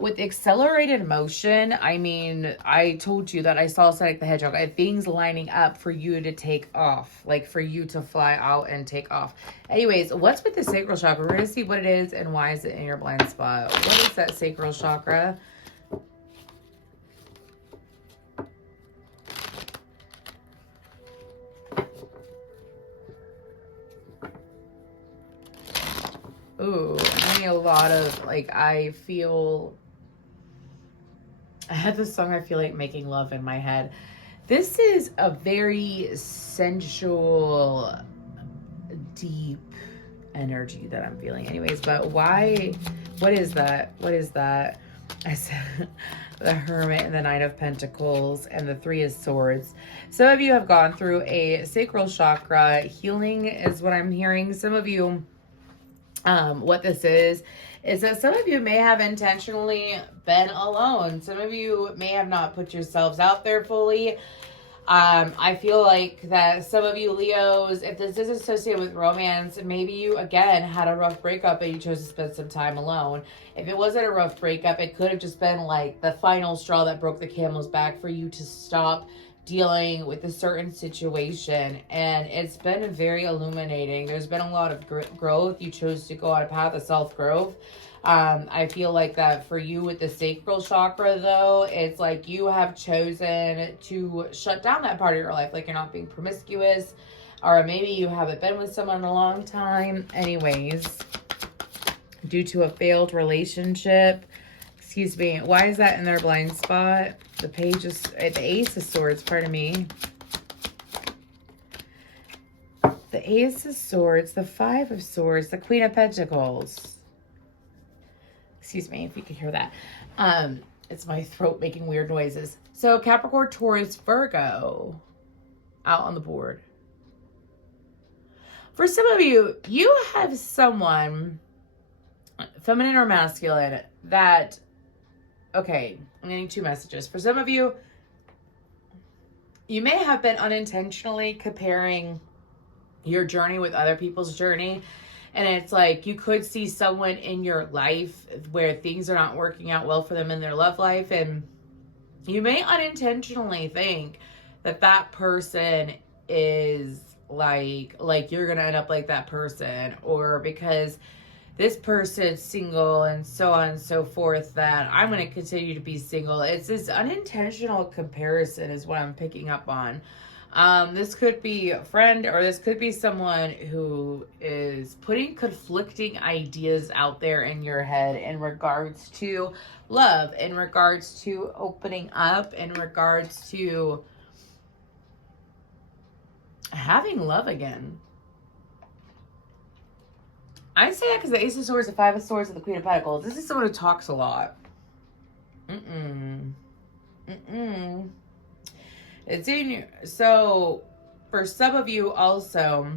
With accelerated motion, I mean, I told you that I saw Sonic the Hedgehog. Things lining up for you to take off, like for you to fly out and take off. Anyways, what's with the sacral chakra? We're going to see what it is and why is it in your blind spot. What is that sacral chakra? Ooh, I mean, a lot of, like, I had this song, I feel like making love in my head. This is a very sensual, deep energy that I'm feeling anyways. But why, what is that? What is that? I said the Hermit and the Knight of Pentacles and the Three of Swords. Some of you have gone through a sacral chakra healing is what I'm hearing. Some of you, what this is that some of you may have intentionally been alone. Some of you may have not put yourselves out there fully. I feel like that some of you Leos, if this is associated with romance, maybe you, again, had a rough breakup and you chose to spend some time alone. If it wasn't a rough breakup, it could have just been like the final straw that broke the camel's back for you to stop dealing with a certain situation. And it's been very illuminating. There's been a lot of growth. You chose to go on a path of self-growth. I feel like that for you with the sacral chakra, though, it's like you have chosen to shut down that part of your life. Like you're not being promiscuous, or maybe you haven't been with someone in a long time. Anyways, due to a failed relationship. Excuse me. Why is that in their blind spot? The page is, the Ace of Swords, pardon me. The Ace of Swords, the Five of Swords, the Queen of Pentacles. Excuse me if you can hear that. It's my throat making weird noises. So Capricorn, Taurus, Virgo out on the board. For some of you, you have someone, feminine or masculine, that, okay, I'm getting two messages. For some of you, you may have been unintentionally comparing your journey with other people's journey. And it's like you could see someone in your life where things are not working out well for them in their love life. And you may unintentionally think that that person is like you're going to end up like that person. Or because this person's single and so on and so forth, that I'm going to continue to be single. It's this unintentional comparison is what I'm picking up on. This could be a friend, or this could be someone who is putting conflicting ideas out there in your head in regards to love, in regards to opening up, in regards to having love again. I say that because the Ace of Swords, the Five of Swords, and the Queen of Pentacles. This is someone who talks a lot. It's in you. So for some of you also,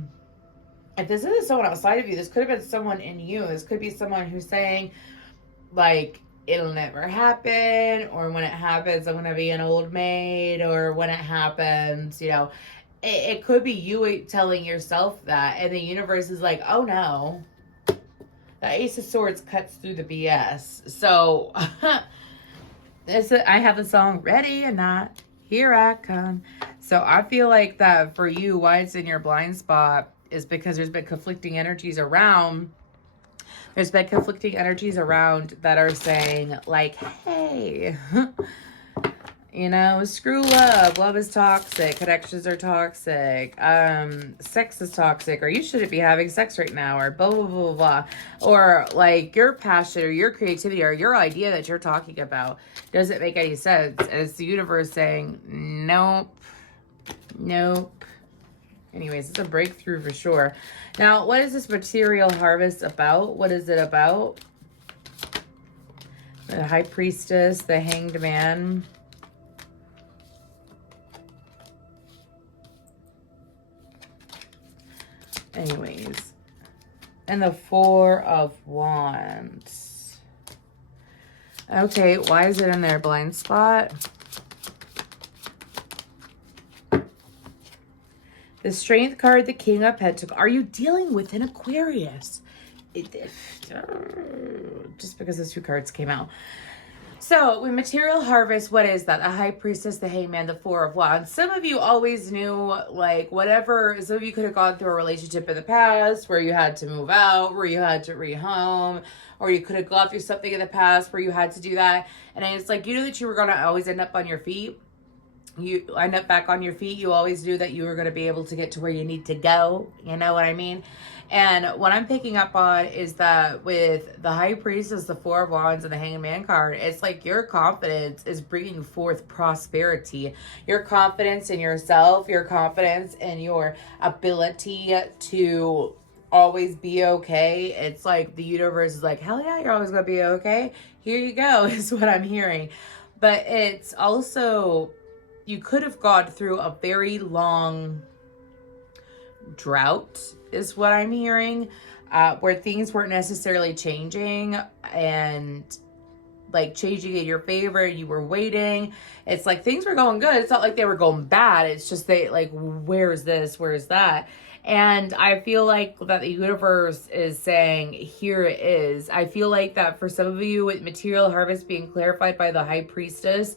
if this isn't someone outside of you, this could have been someone in you. This could be someone who's saying, like, it'll never happen, or when it happens, I'm going to be an old maid, or when it happens, you know, it could be you telling yourself that, and the universe is like, oh no, the Ace of Swords cuts through the BS. So I have the song Ready or Not, Here I Come. So I feel like that for you, why it's in your blind spot is because there's been conflicting energies around. There's been conflicting energies around that are saying like, hey, you know, screw love. Love is toxic. Connections are toxic. Sex is toxic. Or you shouldn't be having sex right now. Or blah, blah, blah, blah. Or like your passion or your creativity or your idea that you're talking about doesn't make any sense. And it's the universe saying, nope. Nope. Anyways, it's a breakthrough for sure. Now, what is this material harvest about? What is it about? The High Priestess, the Hanged Man. Anyways, And the Four of Wands. Okay, why is it in their blind spot? The Strength card, the King of Pentacles. Are you dealing with an Aquarius? Just because those two cards came out. So, with Material Harvest, what is that? The High Priestess, the Hangman, the Four of Wands. Some of you always knew, like, whatever. Some of you could have gone through a relationship in the past where you had to move out, where you had to rehome, or you could have gone through something in the past where you had to do that. And it's like, you knew that you were going to always end up on your feet. You end up back on your feet. You always knew that you were going to be able to get to where you need to go. You know what I mean? And what I'm picking up on is that with the High Priestess, the Four of Wands, and the Hangman card, it's like your confidence is bringing forth prosperity. Your confidence in yourself, your confidence in your ability to always be okay. It's like the universe is like, hell yeah, you're always going to be okay. Here you go, is what I'm hearing. But it's also, you could have gone through a very long drought, is what I'm hearing, where things weren't necessarily changing and like changing in your favor. You were waiting. It's like things were going good. It's not like they were going bad. It's just they like, where is this? Where is that? And I feel like that the universe is saying, here it is. I feel like that for some of you, with Material Harvest being clarified by the High Priestess,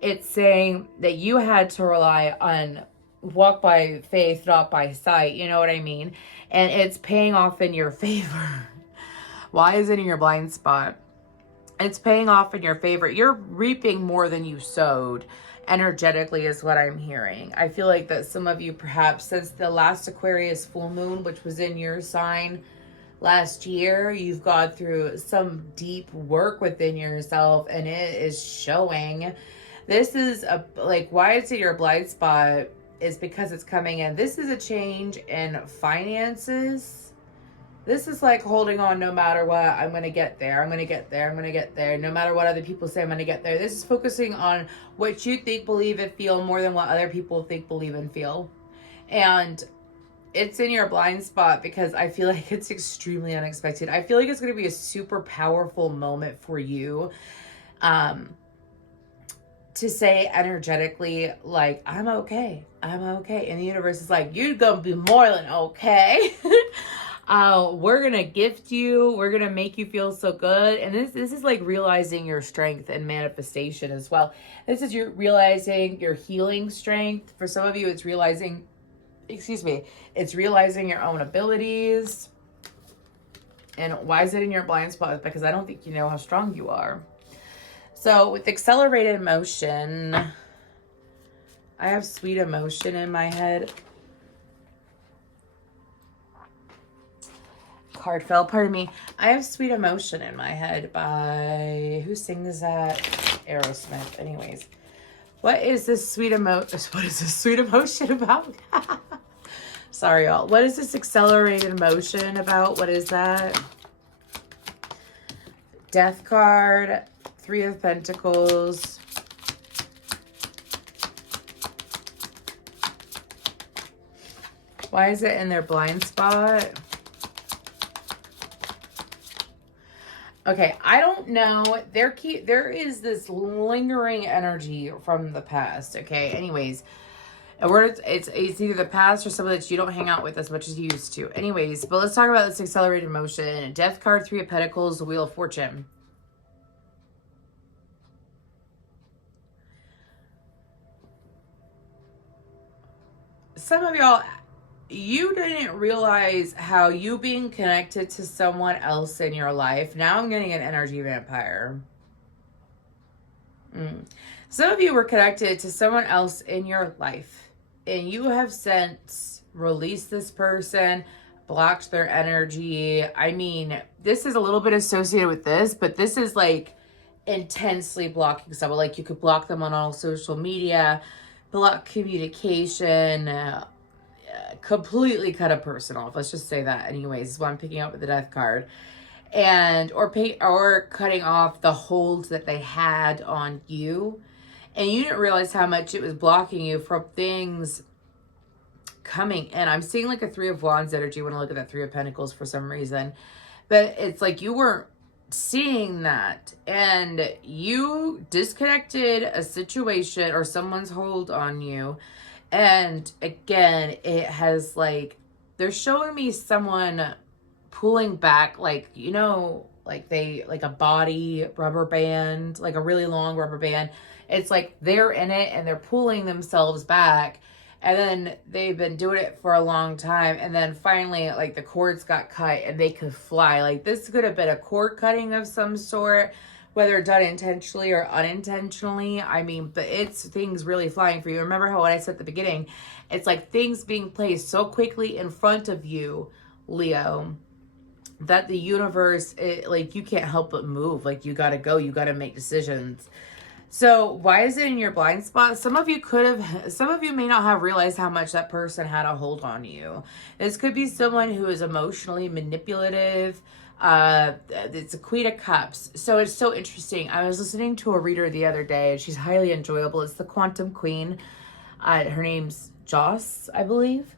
it's saying that you had to rely on walk by faith, not by sight. You know what I mean? And it's paying off in your favor. Why is it in your blind spot? It's paying off in your favor. You're reaping more than you sowed energetically, is what I'm hearing. I feel like that some of you, perhaps since the last Aquarius full moon, which was in your sign last year, you've gone through some deep work within yourself, and it is showing. This is a, like, why it's in your blind spot is because it's coming in. This is a change in finances. This is like holding on no matter what. I'm going to get there. I'm going to get there. I'm going to get there. No matter what other people say, I'm going to get there. This is focusing on what you think, believe, and feel more than what other people think, believe, and feel. And it's in your blind spot because I feel like it's extremely unexpected. I feel like it's going to be a super powerful moment for you. To say energetically, like, I'm okay. I'm okay. And the universe is like, you're going to be more than okay. We're going to gift you. We're going to make you feel so good. And this is like realizing your strength and manifestation as well. This is your realizing your healing strength. For some of you, it's realizing, it's realizing your own abilities. And why is it in your blind spot? Because I don't think you know how strong you are. So with accelerated motion, I have sweet emotion in my head. Card fell, pardon me. I have sweet emotion in my head by, who sings that? Aerosmith. Anyways, what is this sweet emotion? What is this sweet emotion about? Sorry, y'all. What is this accelerated motion about? What is that? Death card. Three of Pentacles. Why is it in their blind spot? Okay, I don't know. There is this lingering energy from the past. Okay, anyways, it's either the past or someone that you don't hang out with as much as you used to. Anyways, but let's talk about this accelerated motion. Death card, Three of Pentacles, the Wheel of Fortune. Some of y'all, you didn't realize how you being connected to someone else in your life. Now I'm getting an energy vampire. Some of you were connected to someone else in your life, and you have since released this person, blocked their energy. I mean, this is a little bit associated with this, but this is like intensely blocking someone. Like you could block them on all social media, block communication, completely cut a person off. Let's just say that. Anyways, is what I'm picking up with the Death card. And or cutting off the holds that they had on you. And you didn't realize how much it was blocking you from things coming in. I'm seeing like a Three of Wands energy when I look at that Three of Pentacles for some reason. But it's like you weren't seeing that, and you disconnected a situation or someone's hold on you. And again, it has like, they're showing me someone pulling back, like, you know, like they, like a body rubber band, like a really long rubber band. It's like they're in it and they're pulling themselves back. And then they've been doing it for a long time. And then finally, like the cords got cut and they could fly. Like this could have been a cord cutting of some sort, whether done intentionally or unintentionally. I mean, but it's things really flying for you. Remember how what I said at the beginning, it's like things being placed so quickly in front of you, Leo, that the universe, like you can't help but move. Like you got to go, you got to make decisions. So why is it in your blind spot? Some of you may not have realized how much that person had a hold on you. This could be someone who is emotionally manipulative. It's a Queen of Cups. So it's so interesting. I was listening to a reader the other day and she's highly enjoyable. It's the Quantum Queen. Her name's Joss, I believe.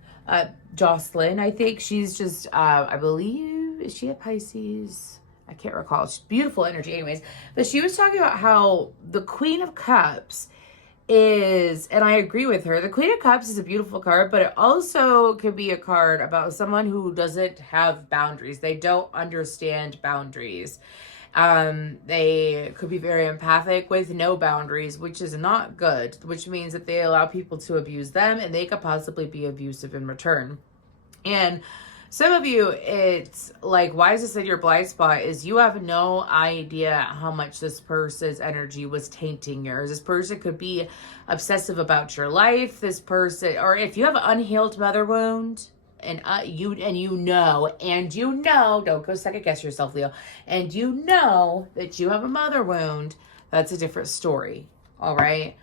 Jocelyn, I think. She's just, I believe, is she a Pisces? I can't recall. It's beautiful energy anyways. But she was talking about how the Queen of Cups is, and I agree with her, the Queen of Cups is a beautiful card, but it also could be a card about someone who doesn't have boundaries. They don't understand boundaries. They could be very empathic with no boundaries, which is not good, which means that they allow people to abuse them and they could possibly be abusive in return. And some of you, it's like, why is this in your blind spot? Is you have no idea how much this person's energy was tainting yours. This person could be obsessive about your life. This person, or if you have an unhealed mother wound, and you know, don't go second guess yourself, Leo. And you know that you have a mother wound. That's a different story. All right.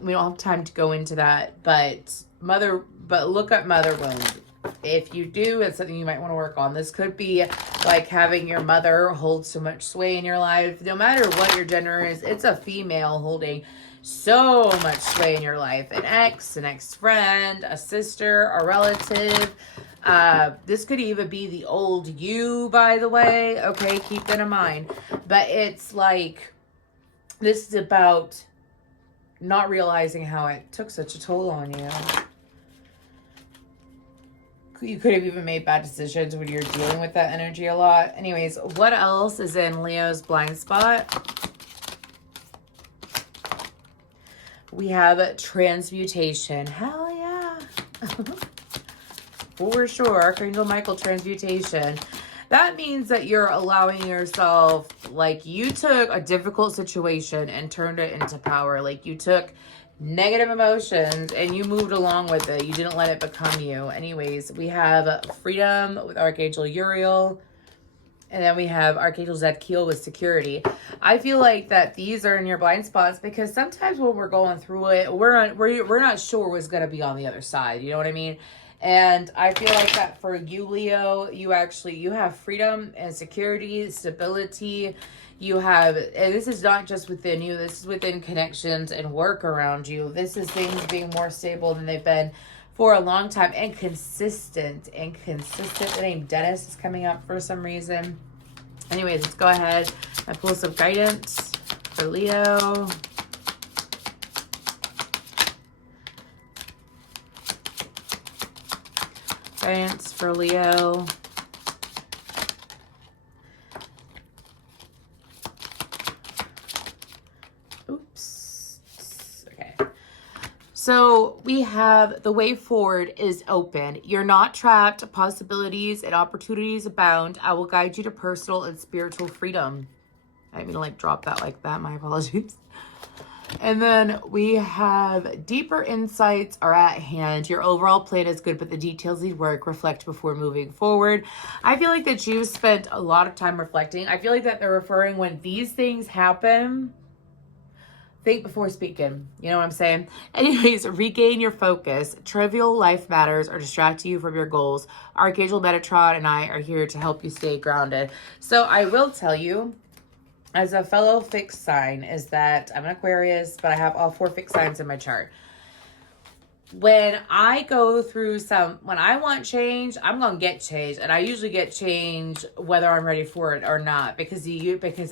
We don't have time to go into that, but look up mother wound. If you do, it's something you might want to work on. This could be like having your mother hold so much sway in your life. No matter what your gender is, it's a female holding so much sway in your life. An ex-friend, a sister, a relative. This could even be the old you, by the way. Okay, keep that in mind. But it's like, this is about not realizing how it took such a toll on you. You could have even made bad decisions when you're dealing with that energy a lot. Anyways, what else is in Leo's blind spot? We have transmutation. Hell yeah. For sure. Archangel Michael, transmutation. That means that you're allowing yourself, like you took a difficult situation and turned it into power. Like you took negative emotions and you moved along with it. You didn't let it become you. Anyways, we have freedom with Archangel Uriel. And then we have Archangel Zadkiel with security. I feel like that these are in your blind spots because sometimes when we're going through it, we're not sure what's going to be on the other side. You know what I mean? And I feel like that for you, Leo, you have freedom and security, stability. You have, and this is not just within you, this is within connections and work around you. This is things being more stable than they've been for a long time and consistent. The name Dennis is coming up for some reason. Anyways, let's go ahead and pull some guidance for Leo. Guidance for Leo. So we have the way forward is open. You're not trapped. Possibilities and opportunities abound. I will guide you to personal and spiritual freedom. I didn't mean to like drop that like that. My apologies. And then we have deeper insights are at hand. Your overall plan is good, but the details need work. Reflect before moving forward. I feel like that you've spent a lot of time reflecting. I feel like that they're referring when these things happen. Think before speaking. You know what I'm saying? Anyways, regain your focus. Trivial life matters are distracting you from your goals. Archangel Metatron and I are here to help you stay grounded. So I will tell you, as a fellow fixed sign, is that I'm an Aquarius, but I have all 4 fixed signs in my chart. when I go through when I want change, I'm going to get change. And I usually get change whether I'm ready for it or not, because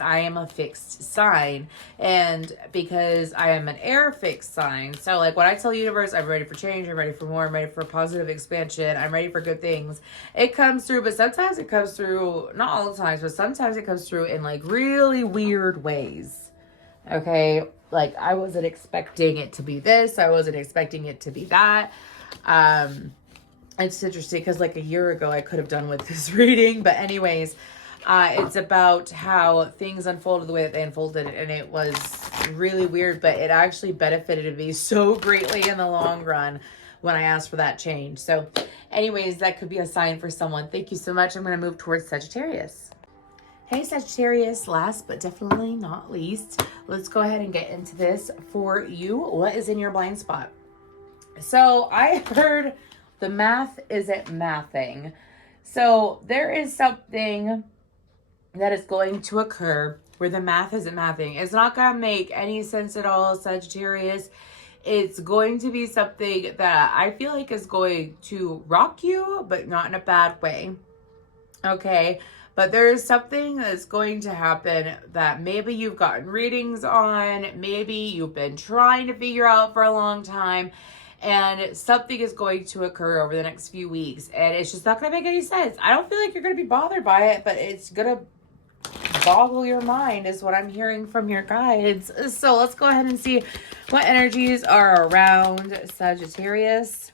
I am a fixed sign, and because I am an air fixed sign. So like when I tell the universe, I'm ready for change, I'm ready for more, I'm ready for positive expansion, I'm ready for good things, it comes through. But sometimes it comes through, not all the times, but sometimes it comes through in like really weird ways. Okay, like I wasn't expecting it to be this. I wasn't expecting it to be that. It's interesting because like a year ago I could have done with this reading, but anyways, it's about how things unfolded the way that they unfolded, and it was really weird, but it actually benefited me so greatly in the long run when I asked for that change. So anyways, that could be a sign for someone. Thank you so much. I'm going to move towards Sagittarius. Hey Sagittarius, last but definitely not least, let's go ahead and get into this for you. What is in your blind spot? So I heard the math isn't mathing. So there is something that is going to occur where the math isn't mathing. It's not going to make any sense at all, Sagittarius. It's going to be something that I feel like is going to rock you, but not in a bad way. Okay. But there is something that's going to happen that maybe you've gotten readings on, maybe you've been trying to figure out for a long time, and something is going to occur over the next few weeks, and it's just not going to make any sense. I don't feel like you're going to be bothered by it, but it's going to boggle your mind is what I'm hearing from your guides. So let's go ahead and see what energies are around Sagittarius.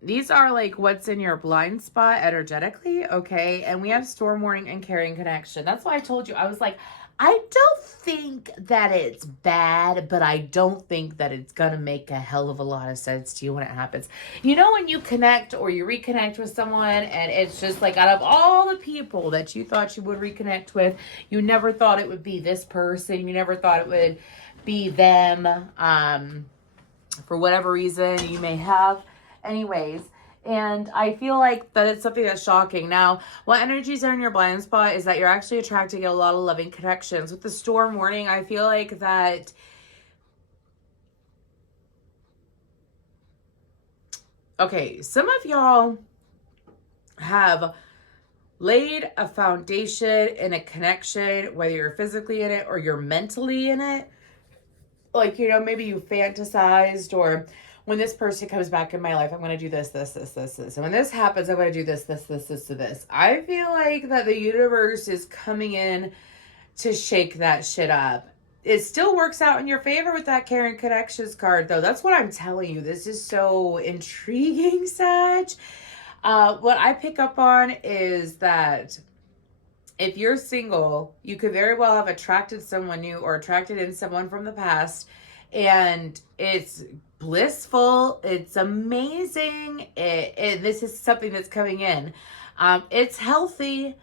These are like what's in your blind spot energetically, okay? And we have storm warning and carrying connection. That's why I told you, I was like, I don't think that it's bad, but I don't think that it's gonna make a hell of a lot of sense to you when it happens. You know, when you connect or you reconnect with someone and it's just like out of all the people that you thought you would reconnect with, you never thought it would be this person. You never thought it would be them, for whatever reason you may have. Anyways, and I feel like that it's something that's shocking. Now, what energies are in your blind spot is that you're actually attracting a lot of loving connections. With the storm warning, I feel like that okay, some of y'all have laid a foundation in a connection, whether you're physically in it or you're mentally in it. Like, you know, maybe you fantasized, or when this person comes back in my life, I'm going to do this. And when this happens, I'm going to do this. I feel like that the universe is coming in to shake that shit up. It still works out in your favor with that Karen Connections card, though. That's what I'm telling you. This is so intriguing, Sag. What I pick up on is that if you're single, you could very well have attracted someone new or attracted in someone from the past, and it's blissful, it's amazing. This is something that's coming in. It's healthy,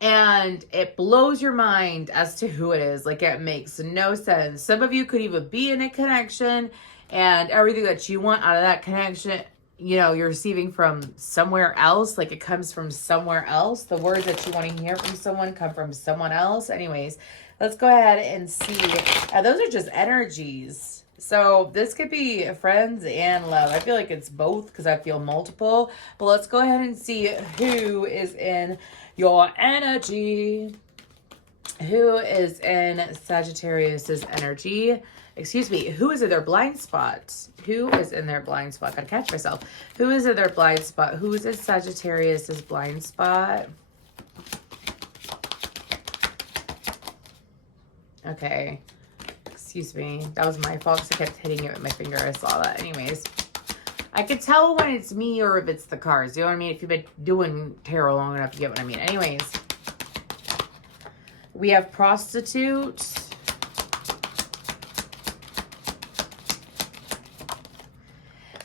and it blows your mind as to who it is. Like, it makes no sense. Some of you could even be in a connection, and everything that you want out of that connection, you know, you're receiving from somewhere else. Like, it comes from somewhere else. The words that you want to hear from someone come from someone else. Anyways, let's go ahead and see. Those are just energies. So this could be friends and love. I feel like it's both because I feel multiple. But let's go ahead and see who is in your energy. Who is in Sagittarius's energy? Excuse me, who is in their blind spot? Who is in their blind spot? Gotta catch myself. Who is in their blind spot? Who is in Sagittarius's blind spot? Okay. Excuse me. That was my fault because I kept hitting it with my finger. I saw that. Anyways. I could tell when it's me or if it's the cards. You know what I mean? If you've been doing tarot long enough, you get what I mean. Anyways. We have prostitute.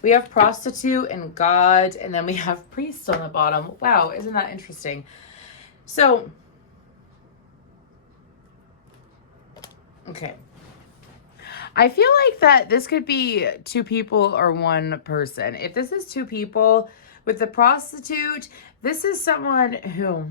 We have prostitute and God, and then we have priest on the bottom. Wow, isn't that interesting? So, okay. I feel like that this could be two people or one person. If this is two people, with the prostitute, this is someone who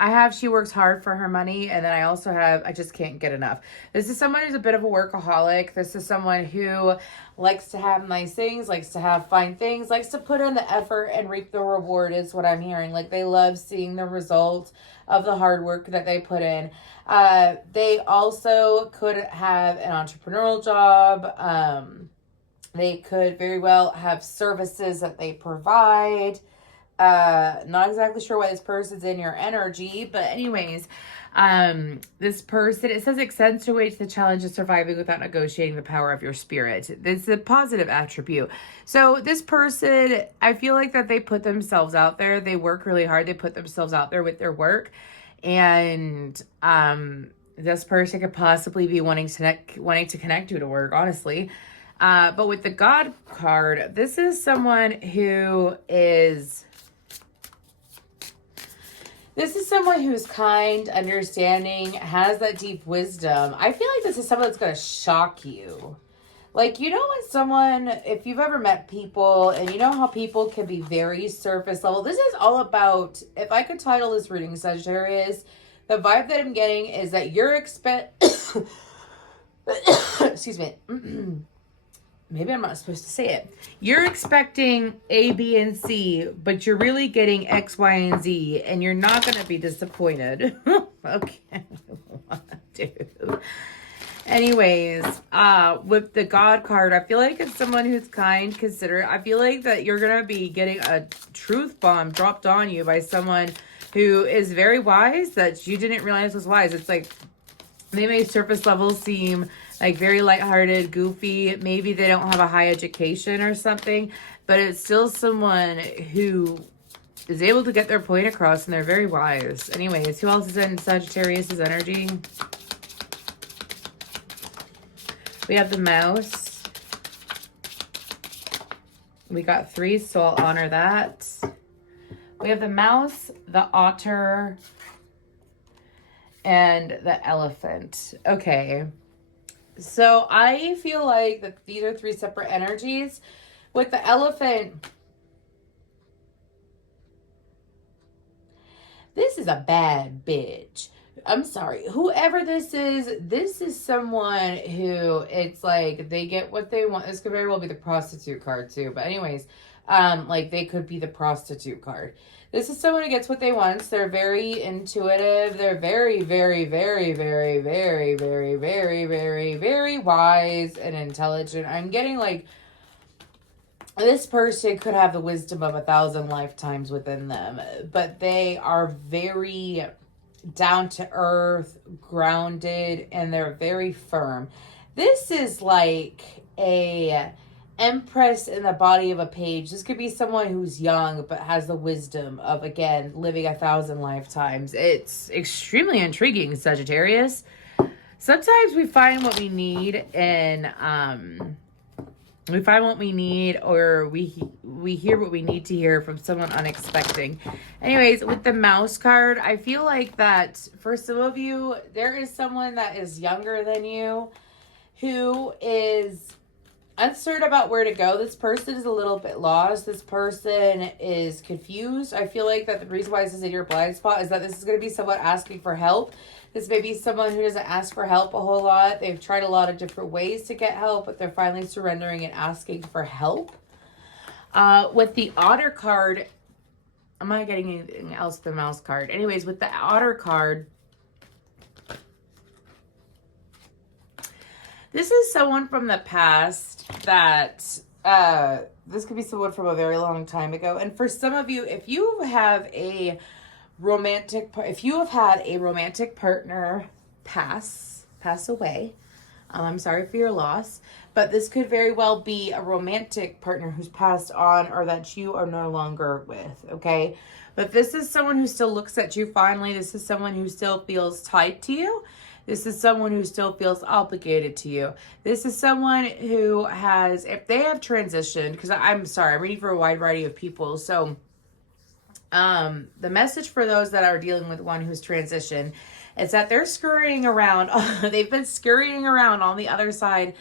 I have she works hard for her money, and then I also have I just can't get enough. This is someone who's a bit of a workaholic. This is someone who likes to have nice things, likes to have fine things, likes to put in the effort and reap the reward is what I'm hearing. Like they love seeing the result of the hard work that they put in. They also could have an entrepreneurial job. They could very well have services that they provide. Not exactly sure why this person's in your energy, but anyways, this person, it says accentuates the challenge of surviving without negotiating the power of your spirit. This is a positive attribute. So this person, I feel like that they put themselves out there. They work really hard. They put themselves out there with their work. And, this person could possibly be wanting to connect you to work, honestly. But with the God card, this is someone who is... This is someone who's kind, understanding, has that deep wisdom. I feel like this is someone that's going to shock you. Like, you know when someone, if you've ever met people, and you know how people can be very surface level. This is all about, if I could title this reading, Sagittarius, the vibe that I'm getting is that you're excuse me. Maybe I'm not supposed to say it. You're expecting A, B, and C, but you're really getting X, Y, and Z, and you're not going to be disappointed. Okay. Dude. Anyways, with the God card, I feel like it's someone who's kind, considerate. I feel like that you're going to be getting a truth bomb dropped on you by someone who is very wise that you didn't realize was wise. It's like they may surface level seem like very lighthearted, goofy. Maybe they don't have a high education or something, but it's still someone who is able to get their point across, and they're very wise. Anyways, who else is in Sagittarius's energy? We have the Mouse. We got 3, so I'll honor that. We have the Mouse, the Otter, and the Elephant. Okay. So I feel like that these are 3 separate energies. With the Elephant, this is a bad bitch. I'm sorry. Whoever this is someone who it's like they get what they want. This could very well be the prostitute card too. But anyways, like they could be the prostitute card. This is someone who gets what they want. They're very intuitive. They're very, very, very, very, very, very, very, very, very wise and intelligent. I'm getting like this person could have the wisdom of 1,000 lifetimes within them, but they are very down to earth, grounded, and they're very firm. This is like a Empress in the body of a page. This could be someone who's young but has the wisdom of, again, living 1,000 lifetimes. It's extremely intriguing, Sagittarius. Sometimes we find what we need and we find what we need, or we hear what we need to hear from someone unexpected. Anyways, with the Mouse card, I feel like that for some of you, there is someone that is younger than you who is uncertain about where to go. This person is a little bit lost. This person is confused. I feel like that the reason why this is in your blind spot is that this is going to be someone asking for help. This may be someone who doesn't ask for help a whole lot. They've tried a lot of different ways to get help, but they're finally surrendering and asking for help. With the Otter card, I'm not getting anything else with the Mouse card. Anyways, with the Otter card, this is someone from the past that, this could be someone from a very long time ago. And for some of you, if you have a romantic, if you have had a romantic partner pass away, I'm sorry for your loss, but this could very well be a romantic partner who's passed on or that you are no longer with, okay? But this is someone who still looks at you fondly. This is someone who still feels tied to you. This is someone who still feels obligated to you. This is someone who has, if they have transitioned, because I'm sorry, I'm reading for a wide variety of people. So the message for those that are dealing with one who's transitioned is that they're scurrying around. They've been scurrying around on the other side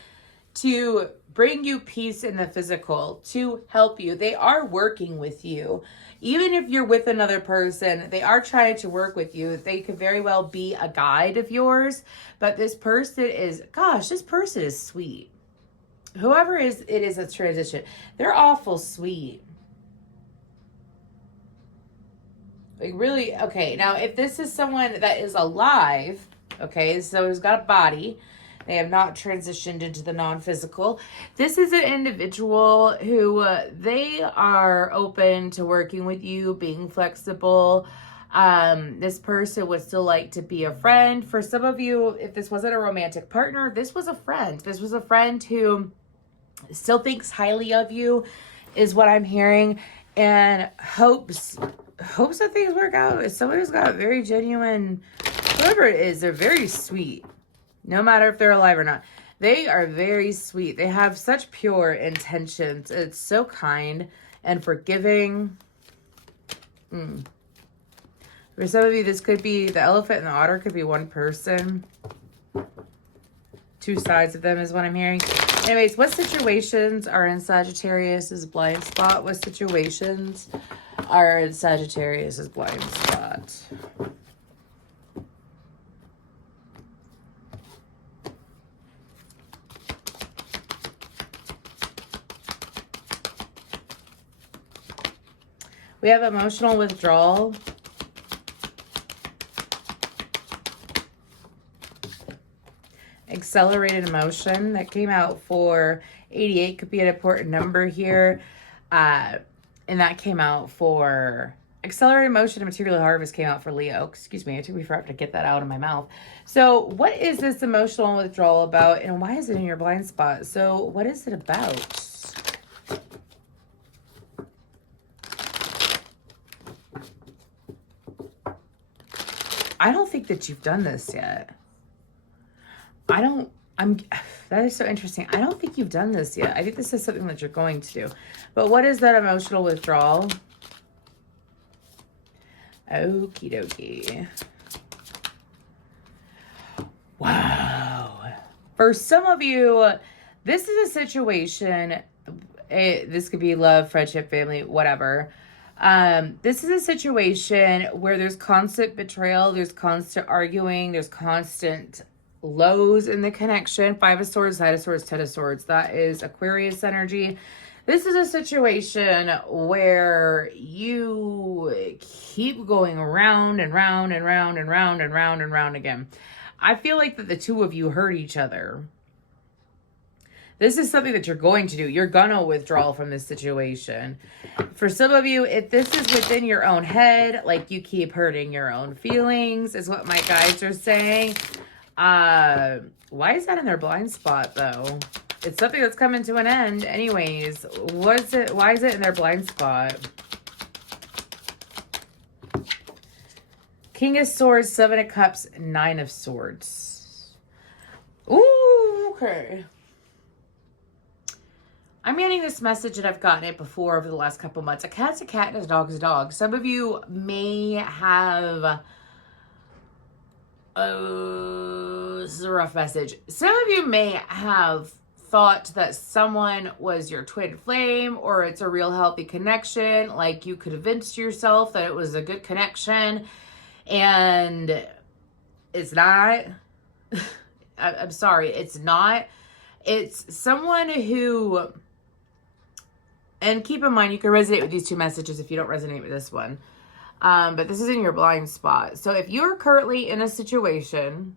to bring you peace in the physical, to help you. They are working with you. Even if you're with another person, they are trying to work with you. They could very well be a guide of yours, but this person is, gosh, this person is sweet. Whoever it is a transition. They're awful sweet. Like really, okay, now if this is someone that is alive, okay, so who's got a body, they have not transitioned into the non-physical. This is an individual who they are open to working with you, being flexible. This person would still like to be a friend. For some of you, if this wasn't a romantic partner, this was a friend. This was a friend who still thinks highly of you, is what I'm hearing, and hopes that things work out. Is someone who's got very genuine, whoever it is, they're very sweet. No matter if they're alive or not. They are very sweet. They have such pure intentions. It's so kind and forgiving. For some of you, this could be the elephant and the otter could be one person. Two sides of them is what I'm hearing. Anyways, what situations are in Sagittarius's blind spot? What situations are in Sagittarius's blind spot? We have emotional withdrawal. Accelerated emotion. That came out for 88. Could be an important number here. And that came out for accelerated emotion and material harvest came out for Leo. Excuse me. It took me forever to get that out of my mouth. So what is this emotional withdrawal about? And why is it in your blind spot? So what is it about? I don't think that you've done this yet. That is so interesting. I don't think you've done this yet. I think this is something that you're going to do. But what is that emotional withdrawal? Okie dokie. Wow. For some of you, this is a situation, this could be love, friendship, family, whatever. This is a situation where there's constant betrayal, there's constant arguing, there's constant lows in the connection. 5 of Swords, Knight of Swords, 10 of Swords. That is Aquarius energy. This is a situation where you keep going around and round and round and round and round and round again. I feel like that the two of you hurt each other. This is something that you're going to do. You're gonna withdraw from this situation. For some of you, if this is within your own head, like you keep hurting your own feelings, is what my guides are saying. Why is that in their blind spot though? It's something that's coming to an end anyways. Why is it in their blind spot? King of Swords, 7 of Cups, 9 of Swords. Ooh, okay. I'm getting this message, and I've gotten it before over the last couple months. A cat's a cat and a dog is a dog. Some of you may have... this is a rough message. Some of you may have thought that someone was your twin flame, or it's a real healthy connection. Like you convinced yourself that it was a good connection, and it's not. I'm sorry, it's not. It's someone who... And keep in mind, you can resonate with these two messages if you don't resonate with this one. But this is in your blind spot. So if you're currently in a situation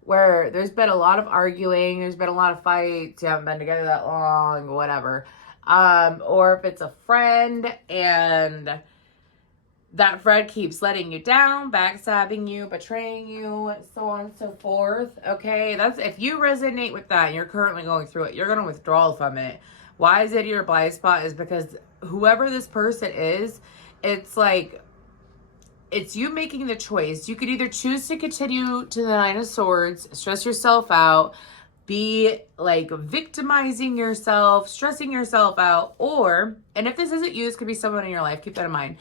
where there's been a lot of arguing, there's been a lot of fights, you haven't been together that long, whatever. Or if it's a friend and that friend keeps letting you down, backstabbing you, betraying you, so on and so forth. Okay, that's if you resonate with that and you're currently going through it, you're going to withdraw from it. Why is it your blind spot? Is because whoever this person is, it's like, it's you making the choice. You could either choose to continue to the 9 of Swords, stress yourself out, be like victimizing yourself, stressing yourself out, or, and if this isn't you, this could be someone in your life, keep that in mind.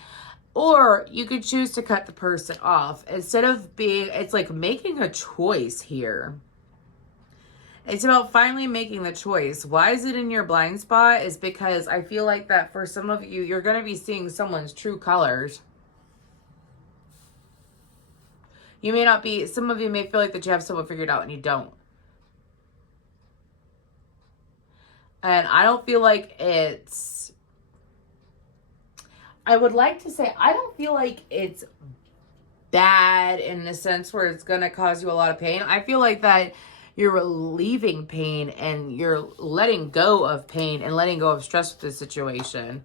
Or you could choose to cut the person off instead of being, it's like making a choice here. It's about finally making the choice. Why is it in your blind spot? Is because I feel like that for some of you, you're going to be seeing someone's true colors. You may not be, some of you may feel like that you have someone figured out and you don't. And I don't feel like it's, I would like to say, I don't feel like it's bad in the sense where it's going to cause you a lot of pain. I feel like that you're relieving pain and you're letting go of pain and letting go of stress with the situation.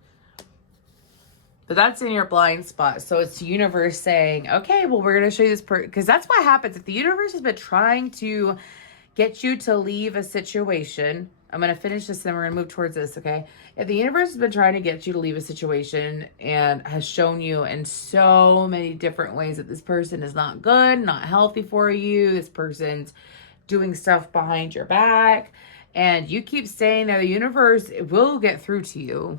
But that's in your blind spot. So it's the universe saying, okay, well, we're going to show you this because that's what happens. If the universe has been trying to get you to leave a situation, I'm going to finish this and then we're going to move towards this, okay? If the universe has been trying to get you to leave a situation and has shown you in so many different ways that this person is not good, not healthy for you, this person's doing stuff behind your back, and you keep saying that the universe will get through to you,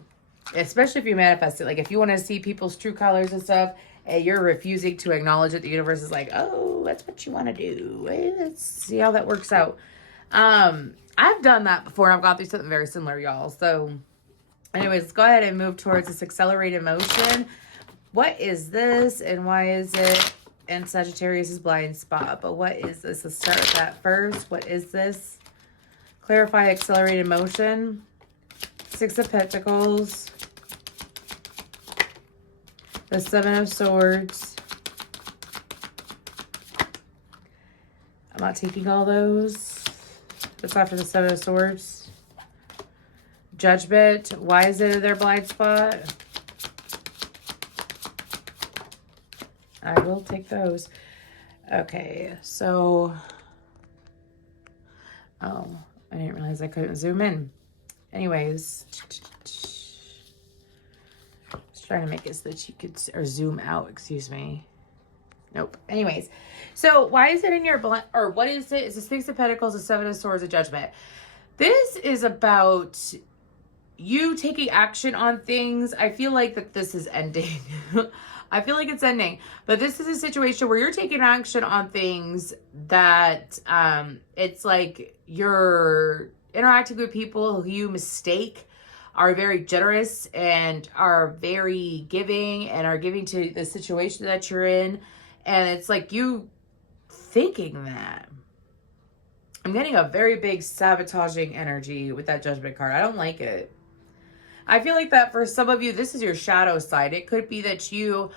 especially if you manifest it. Like if you want to see people's true colors and stuff and you're refusing to acknowledge it, the universe is like, oh, that's what you want to do. Let's see how that works out. I've done that before and I've gone through something very similar, y'all. So anyways, let's go ahead and move towards this accelerated motion. What is this and why is it in Sagittarius' blind spot? But what is this? Let's start with that first. What is this? Clarify accelerated motion. Six of Pentacles. The Seven of Swords. I'm not taking all those. What's after the Seven of Swords? Judgment. Why is it in their blind spot? I will take those. Okay, so... Oh, I didn't realize I couldn't zoom in. Anyways. Just trying to make it so that you could... Or zoom out, excuse me. Nope. Anyways. So, why is it in your... Or what is it? It's the Six of Pentacles, the Seven of Swords, the Judgment. This is about you taking action on things. I feel like that this is ending. I feel like it's ending, but this is a situation where you're taking action on things that it's like you're interacting with people who you mistake are very generous and are very giving and are giving to the situation that you're in. And it's like you thinking that. I'm getting a very big sabotaging energy with that Judgment card. I don't like it. I feel like that for some of you, this is your shadow side. It could be that you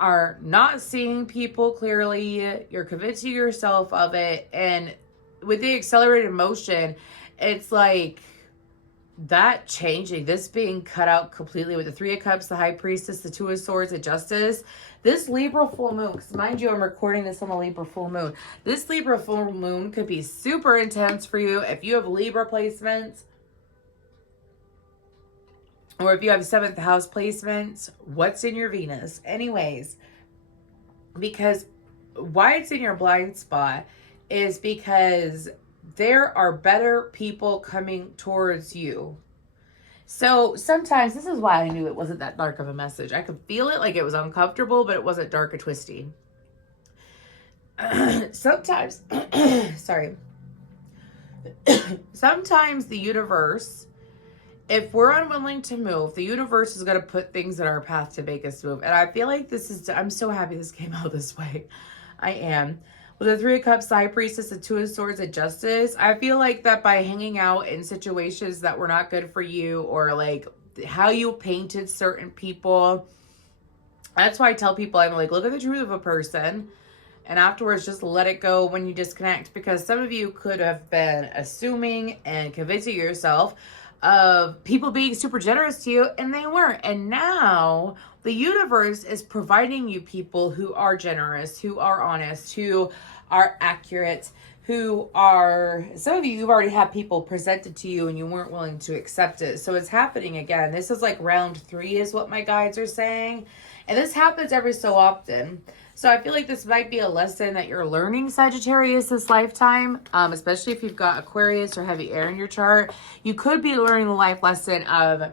are not seeing people clearly. You're convincing yourself of it. And with the accelerated motion, it's like that changing, this being cut out completely with the Three of Cups, the High Priestess, the Two of Swords, the Justice. This Libra full moon, because mind you, I'm recording this on the Libra full moon. This Libra full moon could be super intense for you if you have Libra placements. Or if you have 7th house placements, what's in your Venus? Anyways, because why it's in your blind spot is because there are better people coming towards you. So sometimes, this is why I knew it wasn't that dark of a message. I could feel it like it was uncomfortable, but it wasn't dark or twisty. Sometimes, sorry. Sometimes the universe... If we're unwilling to move, the universe is going to put things in our path to make us move. And I feel like this is... I'm so happy this came out this way. I am. With the Three of Cups, the High Priestess, the Two of Swords, and Justice, I feel like that by hanging out in situations that were not good for you, or like how you painted certain people, that's why I tell people, I'm like, look at the truth of a person. And afterwards, just let it go when you disconnect. Because some of you could have been assuming and convincing yourself of people being super generous to you, and they weren't. And now the universe is providing you people who are generous, who are honest, who are accurate, who are... Some of you, you've already had people presented to you and you weren't willing to accept it. So it's happening again. This is like round 3 is what my guides are saying. And this happens every so often. So I feel like this might be a lesson that you're learning, Sagittarius, this lifetime, especially if you've got Aquarius or heavy air in your chart. You could be learning the life lesson of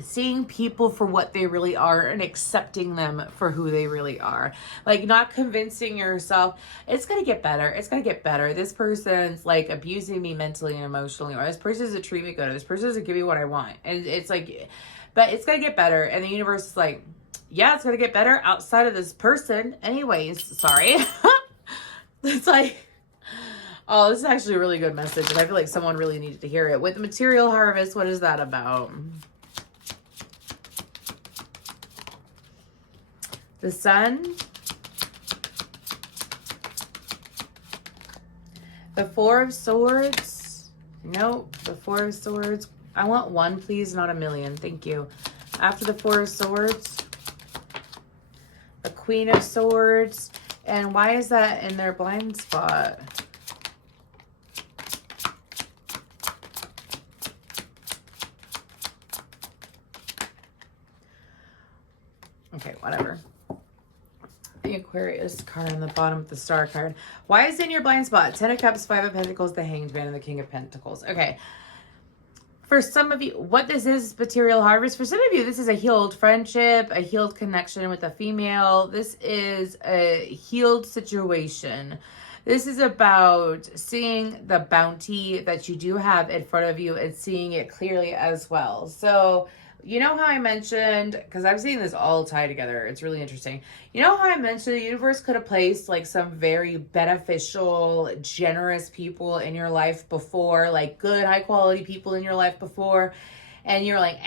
seeing people for what they really are and accepting them for who they really are. Like, not convincing yourself it's gonna get better, it's gonna get better, this person's like abusing me mentally and emotionally, or this person doesn't treat me good, or this person doesn't give me what I want, and it's like, but it's gonna get better. And the universe is like, yeah, it's gonna get better outside of this person anyways. Sorry. It's like, oh, this is actually a really good message, and I feel like someone really needed to hear it. With the material harvest, what is that about? The Sun, the Four of Swords. Nope, the Four of Swords. I want one, please, not a million. Thank you. After the Four of Swords, the Queen of Swords. And why is that in their blind spot? Okay, whatever. The Aquarius card on the bottom of the Star card. Why is it in your blind spot? 10 of Cups, 5 of Pentacles, the Hanged Man, and the King of Pentacles. Okay. For some of you, what this is material harvest. For some of you, this is a healed friendship, a healed connection with a female. This is a healed situation. This is about seeing the bounty that you do have in front of you and seeing it clearly as well. So, you know how I mentioned, because I'm seeing this all tie together. It's really interesting. You know how I mentioned the universe could have placed like some very beneficial, generous people in your life before, like good, high quality people in your life before. And you're like,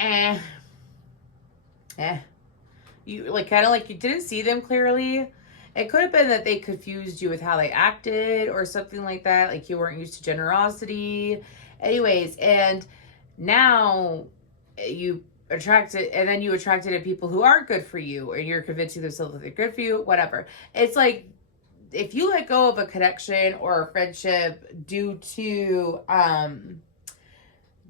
you like, kind of like you didn't see them clearly. It could have been that they confused you with how they acted or something like that. Like you weren't used to generosity. Anyways, and now you attracted, and then you attracted people who aren't good for you, and you're convincing themselves that they're good for you, whatever. It's like, if you let go of a connection or a friendship due to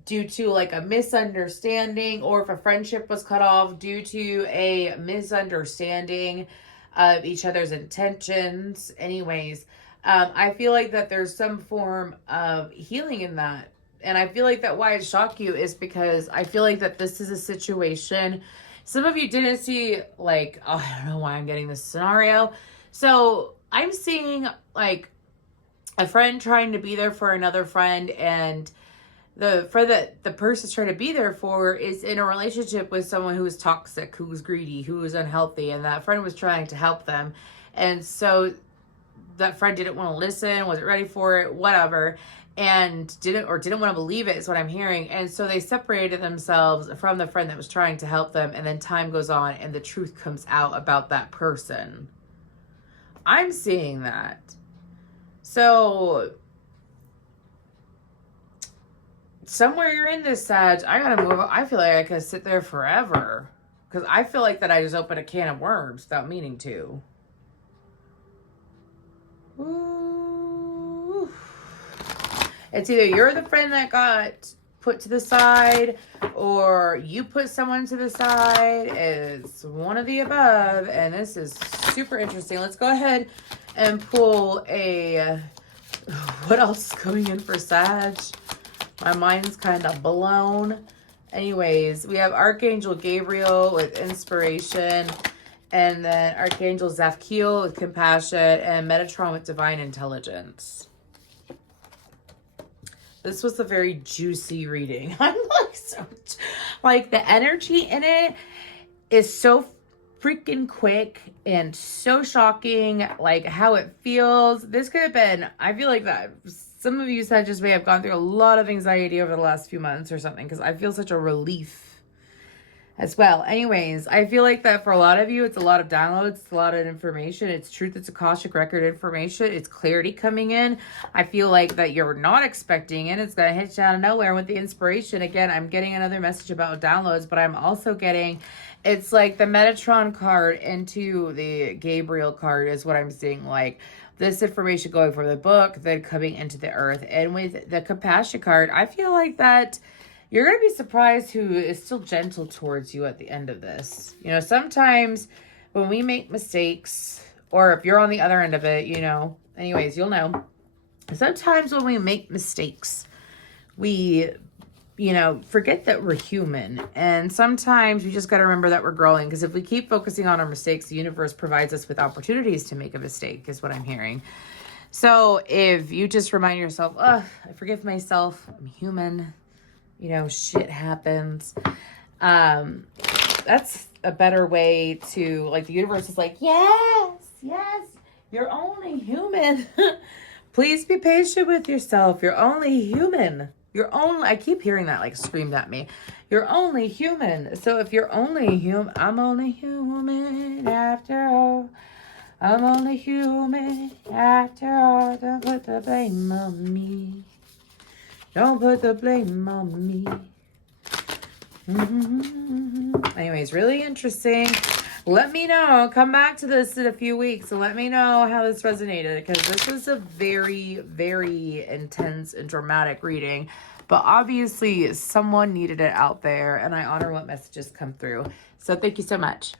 like a misunderstanding, or if a friendship was cut off due to a misunderstanding of each other's intentions, anyways, I feel like that there's some form of healing in that. And I feel like that why it shocked you is because I feel like that this is a situation some of you didn't see, like, oh, I don't know why I'm getting this scenario. So I'm seeing like a friend trying to be there for another friend, and the friend that the person's trying to be there for is in a relationship with someone who is toxic, who is greedy, who is unhealthy, and that friend was trying to help them. And so that friend didn't want to listen, wasn't ready for it, whatever, and didn't want to believe it, is what I'm hearing. And so they separated themselves from the friend that was trying to help them, and then time goes on and the truth comes out about that person. I'm seeing that. So somewhere you're in this, Sag, I gotta move. I feel like I could sit there forever, because I feel like that I just opened a can of worms without meaning to. Ooh. It's either you're the friend that got put to the side, or you put someone to the side. It's one of the above, and this is super interesting. Let's go ahead and pull a, what else is coming in for Sag? My mind's kind of blown. Anyways, we have Archangel Gabriel with inspiration, and then Archangel Zapkiel with compassion, and Metatron with divine intelligence. This was a very juicy reading. I'm like, so, like, the energy in it is so freaking quick and so shocking, like how it feels. This could have been, I feel like that some of you said just may have gone through a lot of anxiety over the last few months or something, because I feel such a relief as well. Anyways, I feel like that for a lot of you, it's a lot of downloads, it's a lot of information, it's truth, it's Akashic record information, it's clarity coming in. I feel like that you're not expecting it. It's going to hit you out of nowhere with the inspiration. Again, I'm getting another message about downloads, but I'm also getting, it's like the Metatron card into the Gabriel card is what I'm seeing, like this information going from the book, then coming into the earth. And with the compassion card, I feel like that you're going to be surprised who is still gentle towards you at the end of this. You know, sometimes when we make mistakes, or if you're on the other end of it, you know, anyways, you'll know. Sometimes when we make mistakes, we you know, forget that we're human. And sometimes we just got to remember that we're growing, because if we keep focusing on our mistakes, the universe provides us with opportunities to make a mistake, is what I'm hearing. So if you just remind yourself, oh, I forgive myself, I'm human, you know, shit happens. That's a better way to, like, the universe is like, yes, you're only human. Please be patient with yourself. You're only human. I keep hearing that like screamed at me. You're only human. So if you're only human, I'm only human after all. I'm only human after all. Don't put the blame on me. Don't put the blame on me. Anyways, really interesting. Let me know. Come back to this in a few weeks and let me know how this resonated, because this was a very, very intense and dramatic reading. But obviously someone needed it out there, and I honor what messages come through. So thank you so much.